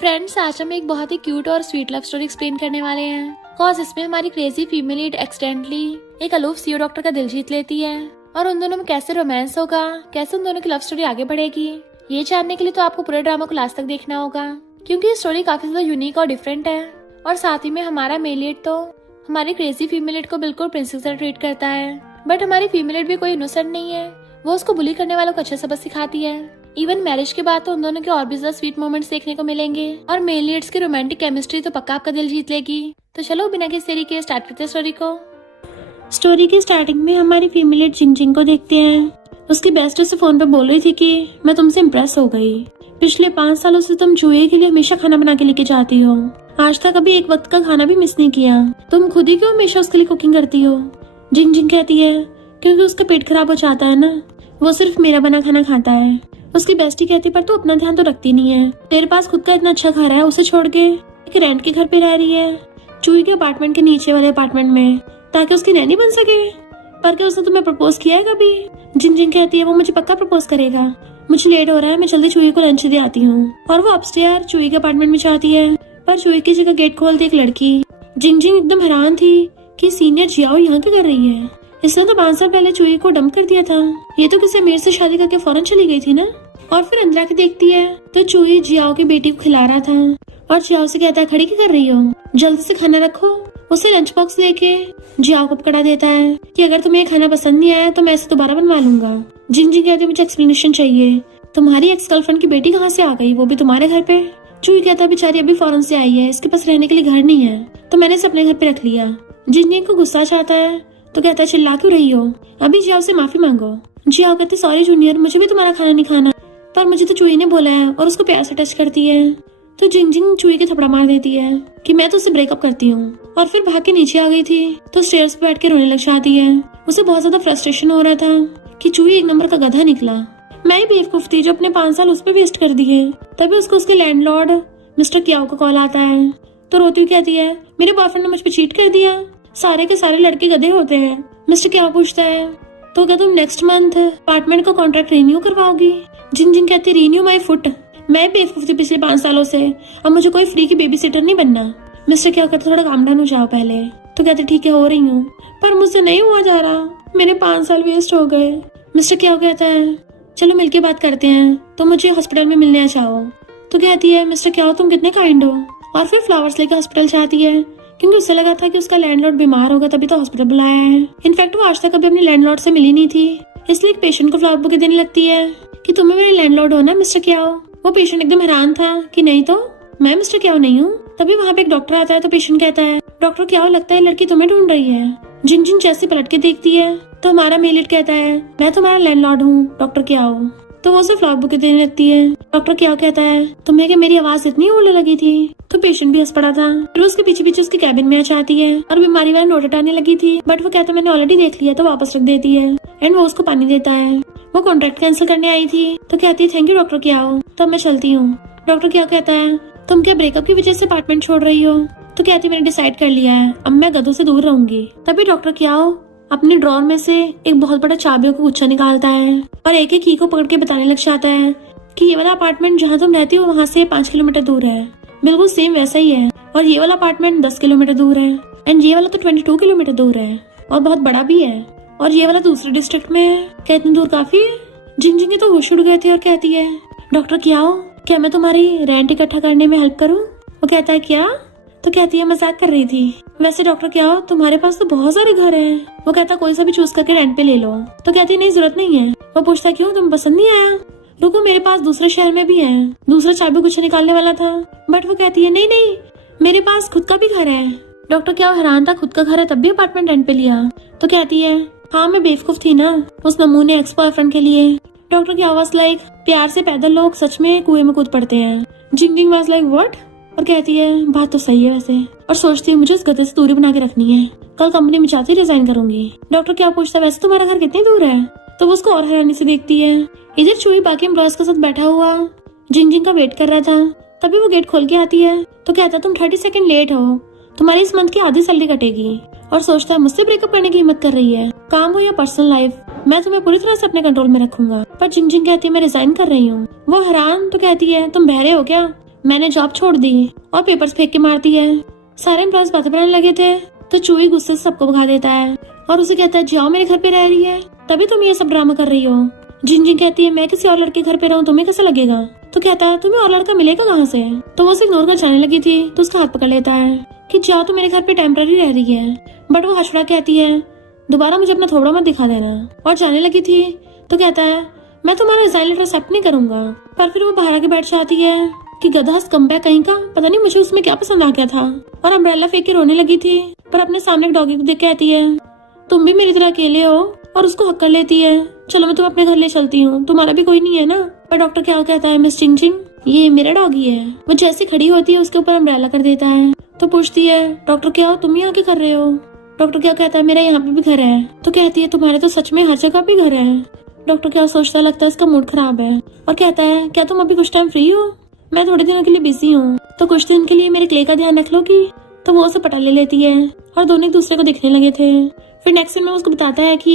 Friends, आज हम एक बहुत ही क्यूट और स्वीट लव स्टोरी एक्सप्लेन करने वाले हैं। कॉज इसमें हमारी क्रेजी फीमेल लीड एक्सीडेंटली एक अलूफ सीओ डॉक्टर का दिल जीत लेती है और उन दोनों में कैसे रोमांस होगा, कैसे उन दोनों की लव स्टोरी आगे बढ़ेगी, ये जानने के लिए तो आपको पूरे ड्रामा को लास्ट तक देखना होगा, क्योंकि ये स्टोरी काफी ज्यादा यूनिक और डिफरेंट है। और साथ ही में हमारा मेल लीड तो हमारी क्रेजी फीमेल लीड को बिल्कुल प्रिंसेस से ट्रीट करता है, बट हमारी फीमेल लीड भी कोई इनोसेंट नहीं है। वो उसको बुली करने वालों को अच्छा सबक सिखाती है। इवन मैरिज के बाद तो उन दोनों के और भी ज्यादा स्वीट मोमेंट्स देखने को मिलेंगे और मेल लीड्स की रोमांटिक केमिस्ट्री तो पक्का आपका दिल जीत लेगी। तो चलो बिना किसी देरी के स्टार्ट करते हैं स्टोरी को। स्टोरी की स्टार्टिंग में हमारी फीमेल लीड जिंग को देखते हैं। उसकी बेस्ट से फोन पे बोल रही थी कि मैं तुमसे इम्प्रेस हो गई। पिछले 5 सालों से तुम चूहे के लिए हमेशा खाना बना के लेके जाती हो। आज तक कभी एक वक्त का खाना भी मिस नहीं किया। तुम खुद ही क्यों हमेशा उसके लिए कुकिंग करती हो? जिंग कहती है क्योंकि उसका पेट खराब हो जाता है ना, वो सिर्फ मेरा बना खाना खाता है। उसकी बेस्टी कहती पर तू अपना ध्यान तो रखती नहीं है। तेरे पास खुद का इतना अच्छा घर है, उसे छोड़ के एक रेंट के घर पे रह रही है, चूही के अपार्टमेंट के नीचे वाले अपार्टमेंट में, ताकि उसकी नैनी बन सके। पर क्या उसने तुम्हें प्रपोज किया है कभी? जिंग कहती है वो मुझे पक्का प्रपोज करेगा। मुझे लेट हो रहा है, मैं जल्दी चूही को लंच दे आती हूँ। और वो अपस्टेयर चूही के अपार्टमेंट में जाती है, पर चूही की जगह गेट खोलती एक लड़की। जिंग एकदम हैरान थी कि सीनियर जियाओ यहाँ क्या कर रही है। इसने तो 5 साल पहले चूही को डंप कर दिया था। ये तो किसी अमीर से शादी करके फौरन चली गई थी ना। और फिर अंदर आके देखती है तो चूही जियाओ की बेटी को खिला रहा था और जियाओ से कहता है खड़ी क्या कर रही हो, जल्दी से खाना रखो। उसे लंच बॉक्स लेके जियाओ को पकड़ा देता है कि अगर तुम्हें खाना पसंद नहीं आया तो मैं इसे दोबारा बनवा लूंगा। जिंग कहती है मुझे एक्सप्लेनेशन चाहिए। तुम्हारी एक्स गर्लफ्रेंड की बेटी कहाँ से आ गई, वो भी तुम्हारे घर पे? चूही कहता है बेचारी अभी फौरन से आई है, इसके पास रहने के लिए घर नहीं है, तो मैंने इसे अपने घर पे रख लिया। जिंग को गुस्सा चाहता है तो कहता है चिल्ला क्यों रही हो, अभी जियाओ से माफी मांगो। जियाओ कहती सॉरी जूनियर, मुझे भी तुम्हारा खाना नहीं खाना, पर मुझे तो चूही ने बोला है, और उसको प्यार से टच करती है। तो जिंग चूही के थपड़ा मार देती है कि मैं तो उससे ब्रेकअप करती हूँ। और फिर भाग के नीचे आ गई थी तो स्टेयर्स पे बैठ के रोने लग जाती है। उसे बहुत ज्यादा फ्रस्ट्रेशन हो रहा था कि चूही एक नंबर का गधा निकला। मैं ही बेवकूफ थी जो अपने 5 साल उस पर वेस्ट कर दिए। तभी उसको उसके लैंडलॉर्ड मिस्टर कियाओ का कॉल आता है तो रोती हुई कहती है मेरे बॉयफ्रेंड ने मुझ पे चीट कर दिया, सारे के सारे लड़के गधे होते हैं। मिस्टर कियाओ पूछता है तो क्या तुम नेक्स्ट मंथ अपार्टमेंट का कॉन्ट्रैक्ट रिन्यू करवाओगी? जिंग कहती रिन्यू माई फुट, मैं बेवकूफ थी पिछले 5 सालों से, अब मुझे कोई फ्री की बेबी सिटर नहीं बनना। मिस्टर क्या कहते थोड़ा काम डाउन हो जाओ पहले। तो कहते ठीक है हो रही हूँ, पर मुझसे नहीं हुआ जा रहा, मेरे 5 साल वेस्ट हो गए। मिस्टर क्या कहता है चलो मिलके बात करते हैं, तो मुझे हॉस्पिटल में मिलने आ जाओ। तो कहती है मिस्टर क्या तुम कितने काइंड हो। और फिर फ्लावर्स लेकर हॉस्पिटल जाती है क्योंकि उसे लगा था कि उसका लैंडलॉर्ड बीमार होगा तभी तो हॉस्पिटल बुलाया है। इनफैक्ट वो आज तक कभी अपने लैंडलॉर्ड से मिली नहीं थी, इसलिए एक पेशेंट को फ्लावर बुके देने लगती है कि तुम्हें मेरे लैंडलॉर्ड हो ना मिस्टर क्या हो। वो पेशेंट एकदम हैरान था कि नहीं तो मैं मिस्टर क्या नहीं हूँ। तभी वहाँ पे एक डॉक्टर आता है तो पेशेंट कहता है डॉक्टर क्या लगता है लड़की तुम्हें ढूंढ रही है। जिंग जैसे पलट के देखती है तो हमारा मेलिट कहता है मैं तुम्हारा लैंडलॉर्ड हूँ डॉक्टर क्या हो। तो वो उसे फ्लावर बुके देने लगती है। डॉक्टर क्या कहता है तुम्हें क्या मेरी आवाज इतनी उड़ने लगी थी? तो पेशेंट भी हंस पड़ा था। फिर उसके पीछे पीछे उसके कैबिन में आ जाती है और बीमारी वाला नोट हटाने लगी थी, बट वो कहता मैंने ऑलरेडी देख लिया, तो वापस रख देती है एंड वो उसको पानी देता है। वो कॉन्ट्रैक्ट कैंसिल करने आई थी तो कहती है थैंक यू डॉक्टर क्या हो, तब मैं चलती हूँ। डॉक्टर क्या कहता है तुम क्या ब्रेकअप की वजह से अपार्टमेंट छोड़ रही हो? तो कहती मैंने डिसाइड कर लिया है, अब मैं गधों से दूर रहूंगी। तभी डॉक्टर क्या हो अपने ड्रॉर में से एक बहुत बड़ा चाबियों का गुच्छा निकालता है और एक एक की को पकड़ के बताने लग जाता है कि ये वाला अपार्टमेंट जहाँ तुम रहती हो वहाँ से 5 किलोमीटर दूर है, बिल्कुल सेम वैसा ही है। और ये वाला अपार्टमेंट 10 किलोमीटर दूर है एंड ये वाला तो 22 किलोमीटर दूर है और बहुत बड़ा भी है, और ये वाला दूसरे डिस्ट्रिक्ट में है। क्या इतनी दूर काफी है? जिंग तो होश उड़ गए थे और कहती है डॉक्टर क्या हो क्या मैं तुम्हारी रेंट इकट्ठा करने में हेल्प करूँ? वो कहता है क्या? तो कहती है मजाक कर रही थी, वैसे डॉक्टर क्या हो तुम्हारे पास तो बहुत सारे घर हैं। वो कहता कोई सा भी चूज करके रेंट पे ले लो। तो कहती नहीं जरूरत नहीं है। वो पूछता क्यों तुम पसंद नहीं आया? रुको मेरे पास दूसरे शहर में भी है। दूसरा चाबी गुच्छा निकालने वाला था, बट वो कहती है नहीं मेरे पास खुद का भी घर है। डॉक्टर क्या हैरान था खुद का घर है तब भी अपार्टमेंट रेंट पे लिया। तो कहती है हाँ मैं बेवकूफ थी ना उस नमूने एक्स बॉयफ्रेंड के लिए। डॉक्टर की आवाज लाइक प्यार से पैदल लोग सच में कुएं में कूद पड़ते हैं। जिंग वाज लाइक व्हाट? और कहती है बात तो सही है वैसे, और सोचती है मुझे इस गधे से दूरी बना के रखनी है, कल कंपनी में जाती रिजाइन करूंगी। डॉक्टर क्या पूछता है वैसे तुम्हारा घर कितनी दूर है? तो वो उसको और हैरानी से देखती है। इधर चूही बाकी एम्प्लॉयज के साथ बैठा हुआ जिंग का वेट कर रहा था। तभी वो गेट खोल के आती है तो कहता तुम 30 सेकंड लेट हो, तुम्हारी इस मंथ की आधी सैलरी कटेगी। और सोचता है मुझसे ब्रेकअप करने की हिम्मत कर रही है, काम हो या पर्सनल लाइफ मैं तुम्हें पूरी तरह से अपने कंट्रोल में रखूंगा। पर जिंग कहती है मैं रिजाइन कर रही हूँ। वो हैरान तो कहती है तुम बहरे हो क्या, मैंने जॉब छोड़ दी और पेपर्स फेंक के मारती है। सारे एम्प्लॉयज बातें बनाने लगे थे तो चूई गुस्से से सबको भगा देता है और उसे कहता है जाओ मेरे घर पे रह रही है, तभी तुम ये सब ड्रामा कर रही हो। जिंजिंग कहती है मैं किसी और लड़के घर पे रहूं तुम्हें कैसा लगेगा? तो कहता है तुम्हें और लड़का मिलेगा कहाँ से? तो वो उसे इग्नोर कर जाने लगी थी तो उसका हाथ पकड़ लेता है कि जाओ तू मेरे घर पे टेम्पररी रह रही है। बट वो हंसड़ा कहती है दोबारा मुझे अपना थोबड़ा मत दिखा देना, और जाने लगी थी तो कहता है मैं तुम्हारा रिजाइन लेटर एक्सेप्ट नहीं करूंगा। पर फिर वो बाहर आके बैठ जाती है कि गधा स्कम्बैग कहीं का, पता नहीं मुझे उसमें क्या पसंद आ गया था, और अम्ब्रेला फेंक के रोने लगी थी। पर अपने सामने एक डॉगी को देख के कहती है तुम भी मेरी तरह अकेले हो, और उसको हक कर लेती है चलो मैं तुम्हें अपने घर ले चलती हूँ, तुम्हारा भी कोई नहीं है ना। पर डॉक्टर क्या कहता है मिस चिंग ये मेरा डॉगी है। वो जैसे खड़ी होती है उसके ऊपर अम्ब्रेला कर देता है तो पूछती है डॉक्टर क्या तुम यहाँ क्या कर रहे हो? डॉक्टर क्या कहता है मेरा यहाँ पे भी घर है। तो कहती है तुम्हारे तो सच में हर जगह भी घर है। डॉक्टर क्या सोचता लगता है इसका मूड खराब है और कहता है क्या तुम अभी कुछ टाइम फ्री हो? मैं थोड़े दिनों के लिए बिजी हूँ तो कुछ दिन के लिए मेरे क्ले का ध्यान रख लोगी। तो वो उसे पटा ले लेती है और दोनों एक दूसरे को दिखने लगे थे। फिर नेक्स्ट सीन में उसको बताता है कि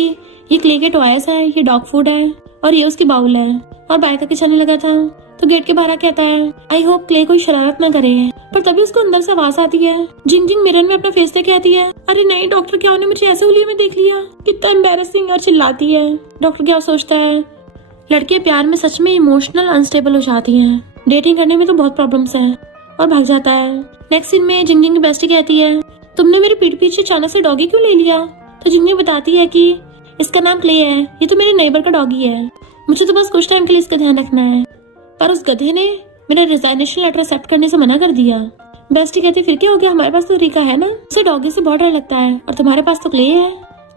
ये क्ले के टॉयज है, ये डॉग फूड है और ये उसकी बाउल है, और बाय करके चलने लगा था। तो गेट के बाहर कहता है आई होप क्ले कोई शरारत ना करे। पर तभी उसको अंदर से आवाज आती है। जिंग मिरर में अपना फेस देख कहती है अरे नहीं डॉक्टर क्या ने मुझे ऐसे हुलिये में देख लिया, कितना एम्बैरेसिंग, और चिल्लाती है। डॉक्टर क्या सोचता है लड़के प्यार में सच में इमोशनल अनस्टेबल हो जाती हैं, डेटिंग करने में तो बहुत प्रॉब्लम्स हैं, और भाग जाता है। नेक्स्ट सीन में जिंग की बेस्टी कहती है तुमने मेरे पीठ पीछे अचानक से डॉगी क्यों ले लिया? तो जिंग बताती है कि इसका नाम क्ले है, ये तो मेरे नेबर का डॉगी है, मुझे तो बस कुछ टाइम के लिए इसका ध्यान रखना है। पर उस गधे ने मेरा रिजाइनेशन लेटर एक्सेप्ट करने से मना कर दिया। बेस्टी कहती फिर क्या हो गया, हमारे पास तो तरीका है ना, उसे डॉगी से बहुत डर लगता है और तुम्हारे पास तो क्ले है,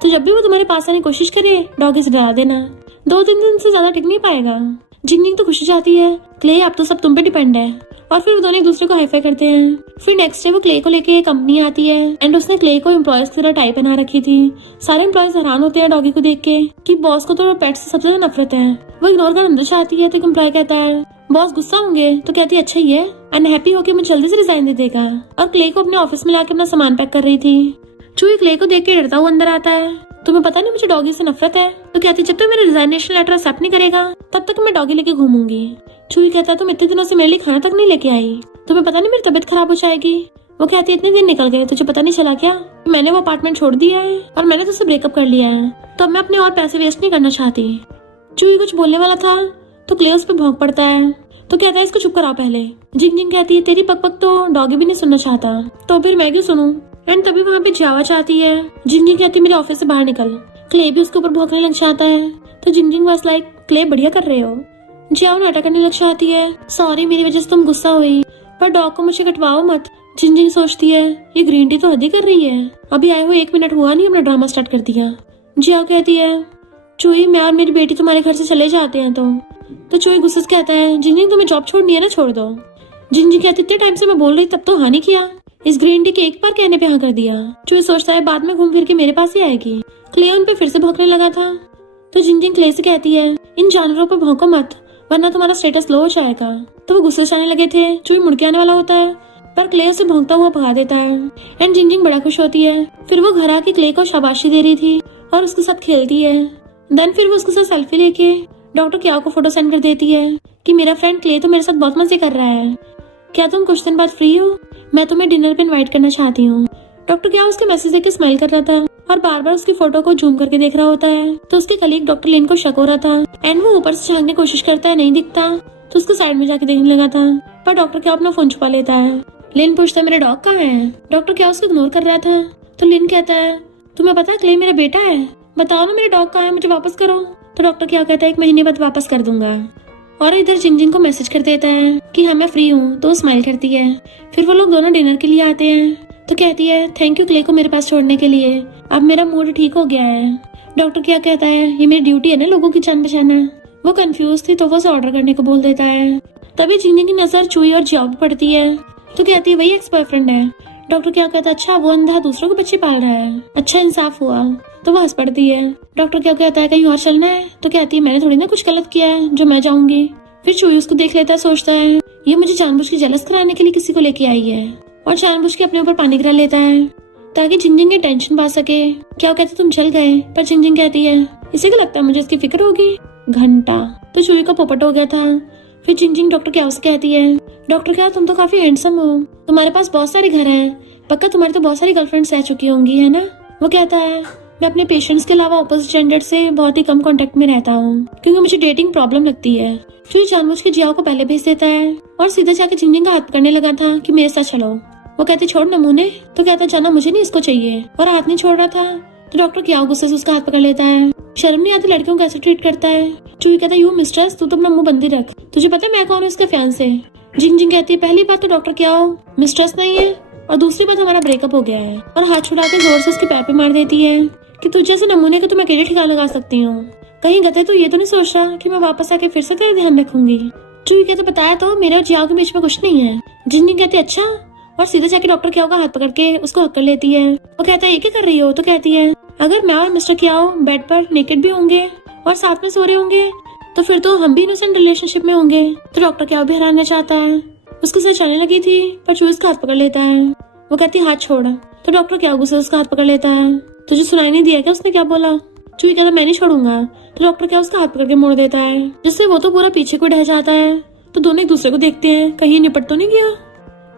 तो जब भी वो तुम्हारे पास आने की कोशिश करे डॉगी से डरा देना, 2-3 दिन से ज्यादा टिक नहीं पाएगा। जिंग तो खुशी जाती है क्ले अब तो सब तुम पे डिपेंड है, और फिर वो दोनों एक दूसरे को हाईफाई करते हैं। फिर नेक्स्ट डे वो क्ले को लेके कंपनी आती है एंड उसने क्ले को एम्प्लॉयज की तरह टाई पहना रखी थी। सारे एम्प्लॉयज हैरान होते हैं डॉगी को देख के कि बॉस को तो पेट से सबसे ज्यादा नफरत है। वो इग्नोर कर अंदर से आती है तो एम्प्लॉय कहता है बॉस गुस्सा होंगे? तो कहती है अच्छा ही है, अनहैप्पी होके मुझे जल्दी से रिजाइन दे देगा। और क्ले को अपने ऑफिस में लाके अपना सामान पैक कर रही थी। चूई क्ले को देख के डरता हुआ अंदर आता है। तुम्हें पता नहीं मुझे डॉगी से नफरत है? तो कहती जब तक मेरा रिजाइनेशन लेटर एक्सेप्ट नहीं करेगा तब तक मैं डॉगी लेके घूमूंगी। चूई कहता तुम इतने दिनों से मेरे लिए खाना तक नहीं लेके आई, तुम्हें पता नहीं मेरी तबीयत खराब हो जाएगी। वो कहती है इतने दिन निकल गए तुझे पता नहीं चला क्या, मैंने वो अपार्टमेंट छोड़ दिया है और मैंने तुझसे ब्रेकअप कर लिया है, तो अब मैं अपने और पैसे वेस्ट नहीं करना चाहती। चूई कुछ बोलने वाला था तो क्ले उस पे भौंक पड़ता है तो कहता है इसको चुप कराओ पहले। जिंग कहती है तेरी पक पक तो डॉगी भी नहीं सुनना चाहता, तो फिर मैं क्यों सुनूं? एंड तभी वहाँ पे जावा चाहती है। जिंग कहती है मेरे ऑफिस से बाहर निकल। क्ले भी उसके ऊपर भौंकने लग जाता है तो जिंग वाज लाइक क्ले बढ़िया कर रहे हो। जाओ नाटक करने लग जाती है सॉरी मेरी वजह से तुम गुस्सा हुई, पर डॉग को मुझे कटवाओ मत। जिंग सोचती है ये ग्रीन टी तो हद ही कर रही है, अभी आए हुए 1 मिनट हुआ नहीं अपना ड्रामा स्टार्ट कर दिया। जियाओ कहती है चूई मैं और मेरी बेटी तुम्हारे घर से चले जाते हैं तो चूई गुस्से से कहता है जिंग तुम्हें जॉब छोड़नी है ना छोड़ दो। जिंग कहती इतने टाइम से मैं बोल रही तब तो हाँ नहीं किया, इस ग्रीन टी के एक बार कहने पे हाँ कर दिया। चूई सोचता है बाद में घूम फिर के मेरे पास ही आएगी। क्ले उन पे फिर से भौंकने लगा था तो जिंग क्ले से कहती है इन जानवरों पर भौंको मत वरना तुम्हारा स्टेटस लो हो जाएगा। तो वो गुस्से से आने लगे थे। चूई मुड़ के आने वाला होता है पर क्ले उसे भौंकता हुआ भगा देता है एंड जिंग बड़ा खुश होती है। फिर वो घर आके क्ले को शाबाशी दे रही थी और उसके साथ खेलती है। देन फिर वो उसके साथ सेल्फी लेके डॉक्टर क्या को फोटो सेंड कर देती है कि मेरा फ्रेंड क्ले तो मेरे साथ बहुत मजे कर रहा है, क्या तुम कुछ दिन बाद फ्री हो, मैं तुम्हें डिनर पे इनवाइट करना चाहती हूँ। डॉक्टर क्या उसके मैसेज देख के स्माइल कर रहा था और बार बार उसकी फोटो को जूम करके देख रहा होता है। तो उसके कलीग डॉक्टर लिन को शक हो रहा था एंड वो ऊपर से झांकने की कोशिश करता है नहीं दिखता तो उसको साइड में जाके देखने लगा था, पर डॉक्टर क्या अपना फोन छुपा लेता है। लिन पूछता है मेरा डॉग कहाँ है? डॉक्टर क्या उसको इग्नोर कर रहा था तो लिन कहता है तुम्हें पता है क्ले मेरा बेटा है, बताओ ना मेरा डॉग कहाँ है, मुझे वापस करो। तो डॉक्टर क्या कहता है 1 महीने बाद वापस कर दूंगा। और इधर जिंग को मैसेज कर देता है कि हाँ मैं फ्री हूँ, तो वो स्माइल करती है। फिर वो लोग दोनों डिनर के लिए आते हैं तो कहती है थैंक यू क्ले को मेरे पास छोड़ने के लिए, अब मेरा मूड ठीक हो गया है। डॉक्टर क्या कहता है ये मेरी ड्यूटी है ना लोगों की जान बचाना। वो कंफ्यूज थी तो वो उसे ऑर्डर करने को बोल देता है। तभी जिंग की नजर चूई और जियाओ पे पड़ती है तो कहती है वही एक्स बॉयफ्रेंड है। डॉक्टर क्या कहता है अच्छा वो अंधा दूसरों को बच्चे पाल रहा है, अच्छा इंसाफ हुआ। तो वो हंस पड़ती है। डॉक्टर क्या कहता है कहीं और चलना है? तो कहती है मैंने थोड़ी ना कुछ गलत किया है जो मैं जाऊंगी। फिर चूई उसको देख लेता है, सोचता है ये मुझे जानबूझ के जेलस कराने के लिए किसी को लेके आई है, और जानबूझ के अपने ऊपर पानी गिरा लेता है ताकि जिंग की टेंशन पा सके। क्या कहते तुम चल गए, पर जिंग कहती है इसे क्या लगता है मुझे इसकी फिक्र होगी, घंटा। तो चूई का पोपट हो गया था। फिर जिंग डॉक्टर क्या उससे कहती है डॉक्टर क्या तुम तो काफी हैंडसम हो, तुम्हारे पास बहुत सारे घर हैं, पक्का तुम्हारी तो बहुत सारी गर्लफ्रेंड्स रह चुकी होंगी है ना। वो कहता है मैं अपने पेशेंट्स के अलावा ऑपोजिट जेंडर से बहुत ही कम कांटेक्ट में रहता हूँ क्योंकि मुझे डेटिंग प्रॉब्लम लगती है। जो जानबूझ के जियाओ को पहले भेज देता है और सीधा जाके जिंजिंग का हाथ पकड़ने लगा था कि मेरे साथ चलो। वो कहती छोड़ नमूने, तो कहता जाना मुझे नहीं, इसको चाहिए, और हाथ नहीं छोड़ रहा था तो डॉक्टर क्या गुस्से से उसका हाथ पकड़ लेता है। शर्म नहीं आती लड़कियों को कैसे ट्रीट करता है। चूही कहता यू मिस्ट्रेस, तू तो अपना मुंह बंदी रख, तुझे पता है मैं कौन हूँ इसका फियांसे। जिंजिंग कहती है पहली बात तो डॉक्टर क्या हो मिस्ट्रेस नहीं है, और दूसरी बात हमारा ब्रेकअप हो गया है, और हाथ छुड़ा के जोर से उसके पैर पे मार देती है कि तुझे जैसे नमूने को तो मैं अकेले ठिकाना लगा सकती हूँ, कहीं गते तो ये तो नहीं सोच रहा कि मैं वापस आके फिर से तेरा ध्यान रखूंगी। चूही कहते बताया तो मेरे और जियाओ के बीच में कुछ नहीं है। जिंजिंग कहती अच्छा, और सीधा जाके डॉक्टर क्याओ का हाथ पकड़ के उसको हक कर लेती है। वो कहता है ये क्या कर रही हो, तो कहती है अगर मैं और मिस्टर क्याओ बेड पर नेकेड भी होंगे और साथ में सो रहे होंगे तो फिर तो हम भी इनोसेंट रिलेशनशिप में होंगे। तो डॉक्टर क्याओ भी हराना चाहता है, उसके साथ चलने लगी थी पर चूही उसका हाथ पकड़ लेता है। वो कहती हाथ छोड़, तो डॉक्टर क्याओ गुस्से से उसका हाथ पकड़ लेता है। तुझे सुनाई नहीं दिया क्या उसने क्या बोला। चूही कहता मैं नहीं छोड़ूंगा, तो डॉक्टर क्याओ उसका हाथ पकड़ के मोड़ देता है, जिससे वो तो पूरा पीछे को ढह जाता है। तो दोनों एक दूसरे को देखते हैं कहीं निपट तो नहीं गया।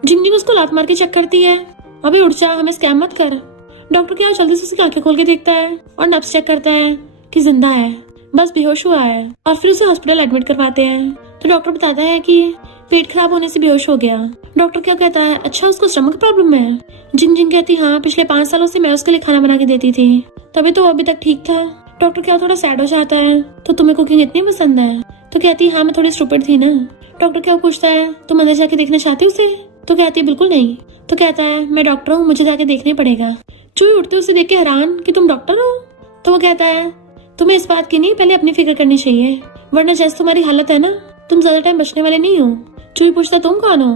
जिंजिंग उसको लात मार के चेक करती है, अबे उठ जा, हमें स्कैम मत कर। डॉक्टर क्या जल्दी से उसकी आंखें खोल के देखता है और नब्ज चेक करता है कि जिंदा है, बस बेहोश हुआ है, और फिर उसे हॉस्पिटल एडमिट करवाते हैं। तो डॉक्टर बताता है कि पेट खराब होने से बेहोश हो गया। डॉक्टर क्या कहता है अच्छा उसको स्टमक प्रॉब्लम है। जिंजिंग कहती हाँ, पिछले 5 सालों से मैं उसके लिए खाना बना के देती थी, तभी तो वो अभी तक ठीक था। डॉक्टर क्या थोड़ा सैड हो जाता है, तो तुम्हें कुकिंग इतनी पसंद है। तो कहती हाँ मैं थोड़ी स्टूपिड थी ना। डॉक्टर क्या पूछता है तुम अंदर जाके देखना चाहती हो उसे। तो कहती है बिल्कुल नहीं। तो कहता है मैं डॉक्टर हूँ, मुझे जाके देखना ही पड़ेगा। चूही उठते उसे देख के हैरान कि तुम डॉक्टर हो। तो वो कहता है तुम्हें इस बात की नहीं, पहले अपनी फिक्र करनी चाहिए, वरना जैसे तुम्हारी हालत है ना तुम ज्यादा टाइम बचने वाले नहीं हो। चूही पूछता तुम कौन हो।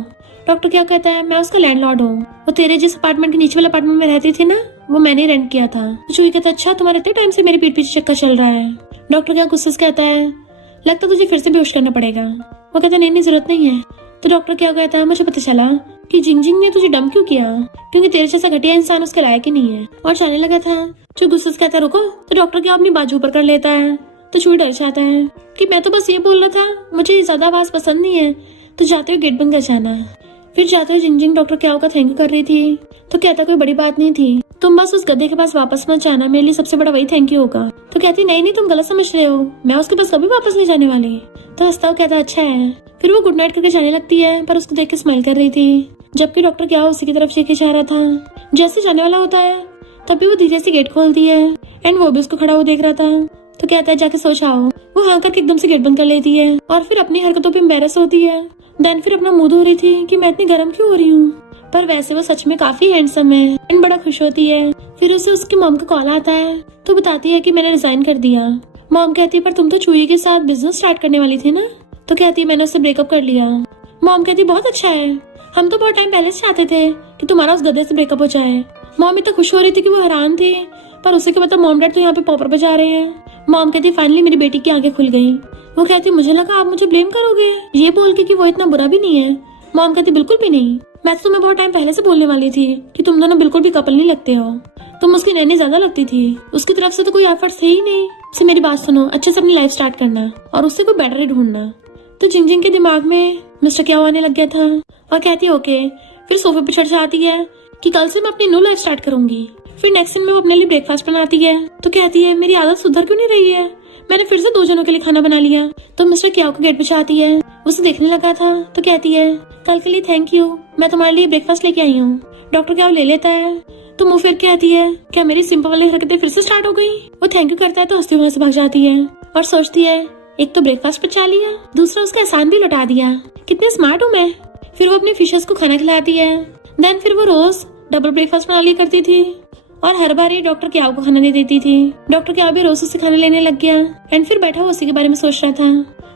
डॉक्टर क्या कहता है मैं उसका लैंडलॉर्ड हूँ, वो तेरे जिस अपार्टमेंट के नीचे वाले अपार्टमेंट में रहती थी ना, वो मैंने रेंट किया था। तो चूही कहता अच्छा तुम्हारे इतने टाइम से मेरे पीठ पीछे चक्कर चल रहा है। डॉक्टर क्या गुस्से से कहता है लगता तुझे फिर से बेहोश करना पड़ेगा। वो कहता नहीं जरूरत नहीं है। तो डॉक्टर क्या कहता है मुझे पता चला कि जिंजिंग ने तुझे डम क्यों किया, क्योंकि तेरे जैसा घटिया इंसान उसके लायक ही नहीं है, और जाने लगा था। जो गुस्से से कहता है रुको, तो डॉक्टर क्या अपनी बाजू पर कर लेता है। तो चूही डर जाता है कि मैं तो बस ये बोल रहा था, मुझे ज्यादा आवाज पसंद नहीं है, तो जाते हुए गेट बंद कर जाना। फिर जाते हुए जिंजिंग डॉक्टर क्याओ का थैंक यू कर रही थी, तो कहता कोई बड़ी बात नहीं थी, तुम बस उस गधे के पास वापस मत जाना, मेरे लिए सबसे बड़ा वही थैंक यू होगा। तो कहती नहीं तुम गलत समझ रहे हो, मैं उसके पास कभी वापस नहीं जाने वाली। तो हंसता हुआ कहता अच्छा है। फिर वो गुड नाइट करके जाने लगती है, पर उसको देख के स्माइल कर रही थी, जबकि डॉक्टर क्या उसी की तरफ लेके जा रहा था। जैसे जाने वाला होता है तभी वो धीरे से गेट खोलती है, एंड वो भी उसको खड़ा हुआ देख रहा था। तो कहता है जाके सो जाओ। वो हाँ करके एकदम से गेट बंद कर लेती है, और फिर अपनी हरकतों पे एम्बैरस होती है। देन फिर अपना मुंह धो रही थी कि मैं इतनी गर्म क्यों हो रही हूँ, पर वैसे वो सच में काफी हैंडसम है एंड बड़ा खुश होती है। फिर उसे उसकी मॉम का कॉल आता है, तो बताती है कि मैंने रिजाइन कर दिया। मॉम कहती है पर तुम तो चूही के साथ बिजनेस स्टार्ट करने वाली थी ना। तो कहती है मैंने उससे ब्रेकअप कर लिया। मॉम कहती बहुत अच्छा है, हम तो बहुत टाइम पहले से चाहते थे कि तुम्हारा उस गधे से ब्रेकअप हो जाए। मॉम इतना खुश हो रही थी कि वो हैरान थी, पर उसे क्या पता मॉम डैड तो यहाँ पे पॉपर बजा रहे हैं। मॉम कहती फाइनली मेरी बेटी की आंखें खुल गई। वो कहती मुझे लगा आप मुझे ब्लेम करोगे, ये बोल के कि वो इतना बुरा भी नहीं है। मॉम कहती बिल्कुल भी नहीं, मैं तो तुम्हें बहुत टाइम पहले से बोलने वाली थी कि तुम दोनों बिल्कुल भी कपल नहीं लगते हो, तुम उसकी नैनी ज्यादा लगती थी, उसकी तरफ से तो कोई एफर्ट्स थे ही नहीं। से मेरी बात सुनो, अच्छे से अपनी लाइफ स्टार्ट करना और उससे कोई बेटर ही ढूंढना। तो जिंजिंग के दिमाग में मिस्टर क्या आने लग गया था, और कहती ओके। फिर सोफे पर चढ़ जाती है कि कल से मैं अपनी न्यू लाइफ स्टार्ट करूंगी। फिर नेक्स्ट दिन में वो अपने लिए ब्रेकफास्ट बनाती है, तो कहती है मेरी आदत सुधर क्यों नहीं रही है, मैंने फिर से 2 जनों के लिए खाना बना लिया। तो मिस्टर क्याओ को गेट पे आती है, उसे देखने लगा था। तो कहती है कल के लिए थैंक यू, मैं तुम्हारे लिए ब्रेकफास्ट लेके आई हूँ। डॉक्टर क्याओ ले लेता है, तो मुँह फिर कहती है क्या मेरी सिंपल वाली हरकतें फिर से स्टार्ट हो गई। वो थैंक यू करता है तो हंसती वहां से भाग जाती है, और सोचती है एक तो ब्रेकफास्ट बचा लिया, दूसरा उसका एहसान भी लौटा दिया, कितने स्मार्ट हूँ मैं। फिर वो अपनी फिशेस को खाना खिलाती है। देन फिर वो रोज डबल ब्रेकफास्ट बना लिया करती थी, और हर बार ये डॉक्टर क्याओ को खाना दे देती थी। डॉक्टर क्याओ भी रोज से खाना लेने लग गया, एंड फिर बैठा हुआ उसी के बारे में सोच रहा था।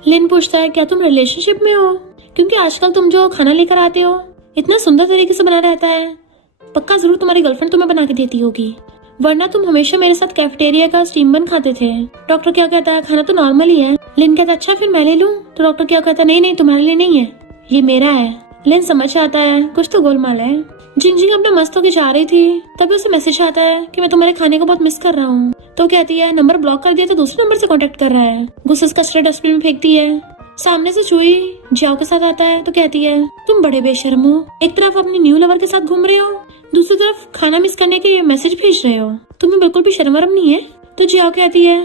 लिन पूछता है क्या तुम रिलेशनशिप में हो, क्योंकि आजकल तुम जो खाना लेकर आते हो इतना सुंदर तरीके से बना रहता है, पक्का जरूर तुम्हारी गर्लफ्रेंड तुम्हें बना के देती होगी, वरना तुम हमेशा मेरे साथ कैफेटेरिया का स्टीम बन खाते थे। डॉक्टर क्या कहता है खाना तो नॉर्मल ही है। लिन कहता अच्छा फिर मैं ले लूं। तो डॉक्टर क्या कहता नहीं तुम्हारे लिए नहीं है, ये मेरा है। लिन समझ आता है कुछ तो गोलमाल है। जिंजिंग अपना मस्त होके जा रही थी, तभी उसे मैसेज आता है कि मैं तुम्हारे खाने को बहुत मिस कर रहा हूँ। तो कहती है नंबर ब्लॉक कर दिया तो दूसरे नंबर से कांटेक्ट कर रहा है। गुस्से से कचरा डस्टबिन में फेंकती है। सामने से चुई जियाओ के साथ आता है तो कहती है तुम बड़े बेशर्म हो, एक तरफ अपने न्यू लवर के साथ घूम रहे हो, दूसरी तरफ खाना मिस करने के मैसेज भेज रहे हो, तुम्हें बिल्कुल भी शर्म वरम नहीं है। तो जियाओ कहती है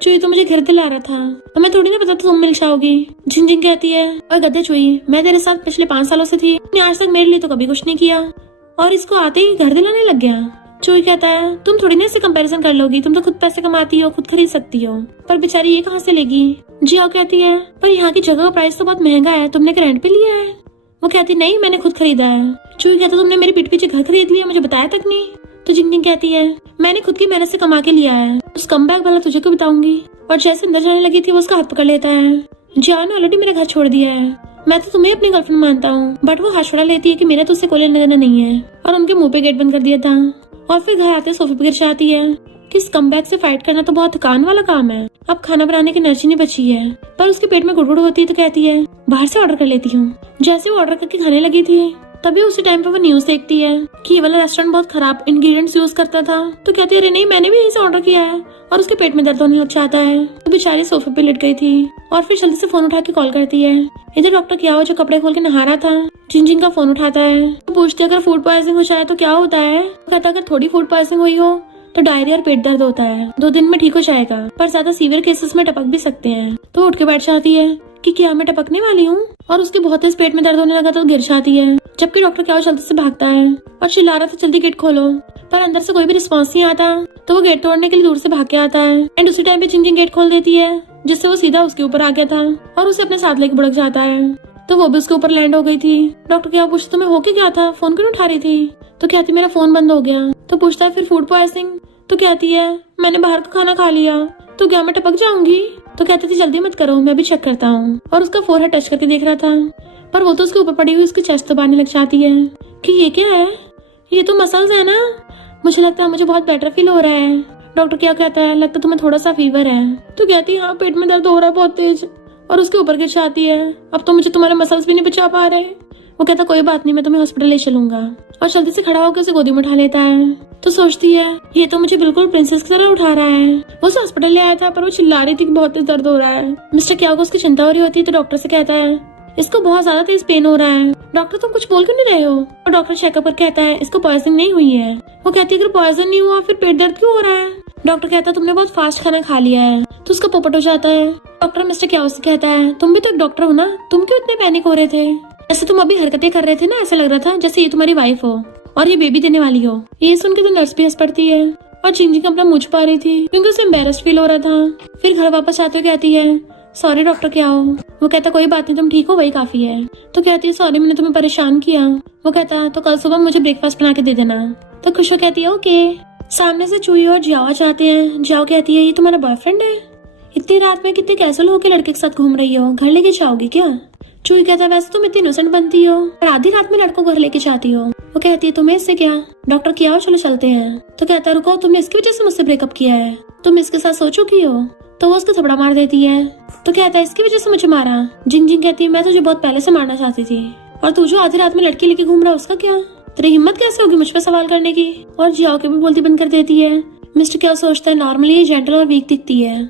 चुई तो मुझे घर दिला रहा था, हमें थोड़ी ना पता था तुम मिल जाओगी। झिंझिंग कहती है और गद्दे चुई, मैं तेरे साथ पिछले 5 सालों से थी, तूने आज तक मेरे लिए तो कभी कुछ नहीं किया और इसको आते ही घर दिलाने लग गया। चुई कहता है तुम थोड़ी ना इससे कंपैरिजन कर लोगी, तुम तो खुद पैसे कमाती हो, खुद खरीद सकती हो, पर बेचारी ये कहाँ से लेगी। जियाओ कहती है पर यहाँ की जगह का प्राइस तो बहुत महंगा है, तुमने रेंट पे लिया है। वो कहती नहीं मैंने खुद खरीदा है। चुई कहता तुमने मेरे पीठ पीछे घर खरीद लिया, मुझे बताया तक नहीं। तो जिंगजिंग कहती है मैंने खुद की मेहनत से कमा के लिया है, उस कमबैक वाला तुझे क्यों बताऊंगी। और जैसे अंदर जाने लगी थी वो उसका हाथ पकड़ लेता है। जियाओ ने ऑलरेडी मेरा घर छोड़ दिया है, मैं तो तुम्हें अपनी गर्लफ्रेंड मानता हूँ, बट वो हाथ छोड़ा लेती है कि मेरा तुझसे कोई लेना देना नहीं है और उनके मुंह पे गेट बंद कर दिया था। और फिर घर आते सोफे पे गिर जाती है कि इस कमबैक से फाइट करना तो बहुत थकान वाला काम है, अब खाना बनाने की एनर्जी नहीं बची है। पर उसके पेट में गुड़गुड़ होती है तो कहती है बाहर से ऑर्डर कर लेती हूँ। जैसे वो ऑर्डर करके खाने लगी थी तभी उसी टाइम पे वो न्यूज देखती है कि ये वाला रेस्टोरेंट बहुत खराब इंग्रेडिएंट्स यूज करता था। तो कहती है अरे नहीं मैंने भी यहीं से ऑर्डर किया है, और उसके पेट में दर्द होने लग जाता है। तो बेचारी सोफे पे लेट गई थी और फिर जल्दी से फोन उठा के कॉल करती है। इधर डॉक्टर क्या हो जो कपड़े खोल के नहा रहा था जिंजिंग का फोन उठाता है। तो पूछती है अगर फूड पॉइजनिंग हो जाए तो क्या होता है। कहता अगर थोड़ी फूड पॉइजनिंग हुई हो तो डायरिया और पेट दर्द होता है, 2 दिन में ठीक हो जाएगा, पर ज्यादा सीवियर केसेस में टपक भी सकते हैं। तो उठ के बैठ जाती है कि क्या मैं टपकने वाली हूँ, और उसके बहुत तेज पेट में दर्द होने लगा तो गिर जाती है। जबकि डॉक्टर क्या जल्दी से भागता है और चिल्ला रहा था जल्दी गेट खोलो, पर अंदर से कोई भी रिस्पॉन्स नहीं आता। तो वो गेट तोड़ने के लिए दूर से भाग के आता है एंड उसी टाइम पे जिंजिंग गेट खोल देती है, जिससे वो सीधा उसके ऊपर आ गया था और उसे अपने साथ लेके बुड़क जाता है। तो वो भी उसके ऊपर लैंड हो गई थी। डॉक्टर क्या पूछता तुम्हें हो के क्या था, फोन क्यों उठा रही थी। तो कहती मेरा फोन बंद हो गया। तो पूछता है फिर फूड पॉइजनिंग। तो कहती है मैंने बाहर का खाना खा लिया, तो क्या मैं टपक जाऊंगी। तो कहती थी जल्दी मत करो मैं भी चेक करता हूँ, और उसका फोरहेड टच करके देख रहा था, पर वो तो उसके ऊपर पड़ी हुई उसकी चेस्ट दबाने लग जाती है कि ये क्या है, ये तो मसल्स है ना, मुझे लगता है मुझे बहुत बेटर फील हो रहा है। डॉक्टर क्या कहता है लगता तुम्हें थोड़ा सा फीवर है। तो कहती है हाँ पेट में दर्द हो रहा है बहुत तेज, और उसके ऊपर गिर जाती है अब तो मुझे तुम्हारे मसल्स भी नहीं बचा पा रहे। वो कहता कोई बात नहीं मैं तुम्हें हॉस्पिटल ले चलूंगा, और जल्दी से खड़ा होकर उसे गोदी में उठा लेता है। तो सोचती है ये तो मुझे बिल्कुल प्रिंसेस की तरह उठा रहा है। वो उसे हॉस्पिटल ले आया था पर वो चिल्ला रही थी कि बहुत तेज दर्द हो रहा है। मिस्टर क्या को उसकी चिंता हो रही होती है तो डॉक्टर से कहता है इसको बहुत ज्यादा तेज पेन हो रहा है। डॉक्टर तुम कुछ बोल क्यों नहीं रहे हो। और डॉक्टर चेकअप पर कहता है इसको पॉइजनिंग नहीं हुई है। वो कहती है अगर पॉइजन नहीं हुआ फिर पेट दर्द क्यों हो रहा है। डॉक्टर कहता है तुमने बहुत फास्ट खाना खा लिया है। तो उसका पोपट हो जाता है। डॉक्टर मिस्टर क्या उससे कहता है तुम भी तो एक डॉक्टर हो ना, तुम क्यों इतने पैनिक हो रहे थे। ऐसे तुम अभी हरकतें कर रहे थे ना, ऐसा लग रहा था जैसे ये तुम्हारी वाइफ हो और ये बेबी देने वाली हो। ये सुन के तो नर्स भी हंस पड़ती है और जिंजिंग अपना मुंह छुपा रही थी क्योंकि उसे एम्बैरेस्ड फील हो रहा था। फिर घर वापस आते हुए कहती है सॉरी डॉक्टर क्या हो। वो कहता कोई बात नहीं तुम ठीक हो वही काफी है। तो कहती है सॉरी मैंने तुम्हें परेशान किया। वो कहता तो कल सुबह मुझे ब्रेकफास्ट बना के दे देना। तो खुशबू कहती है ओके। सामने से चुई और जियाओ जाते हैं। जियाओ कहती है ये तुम्हारा बॉयफ्रेंड है, इतनी रात में कितने कैजुअल होकर लड़के के साथ घूम रही हो, घर लेके जाओगी क्या। चुई कहता है वैसे तुम इतनी इनोसेंट बनती हो और आधी रात में लड़कों को घर लेके जाती हो। वो कहती है तुम्हें इससे क्या। डॉक्टर क्या हो चलो चलते हैं। तो कहता है रुको तुमने इसकी वजह से मुझसे ब्रेकअप किया है, तुम इसके साथ सो चुकी हो। तो वो उसको थपड़ा मार देती है। तो कहता है इसकी वजह से मुझे मारा। जिंजिंग कहती है मैं तुझे बहुत पहले से मारना चाहती थी, और तू जो आधी रात में लड़की लेके घूम रहा है उसका क्या, तेरी हिम्मत कैसे होगी मुझ पर सवाल करने की। और जियाओ के भी बोलती बंद कर देती है। मिस्टर क्या सोचता है नॉर्मली ये जेंटल और वीक दिखती है,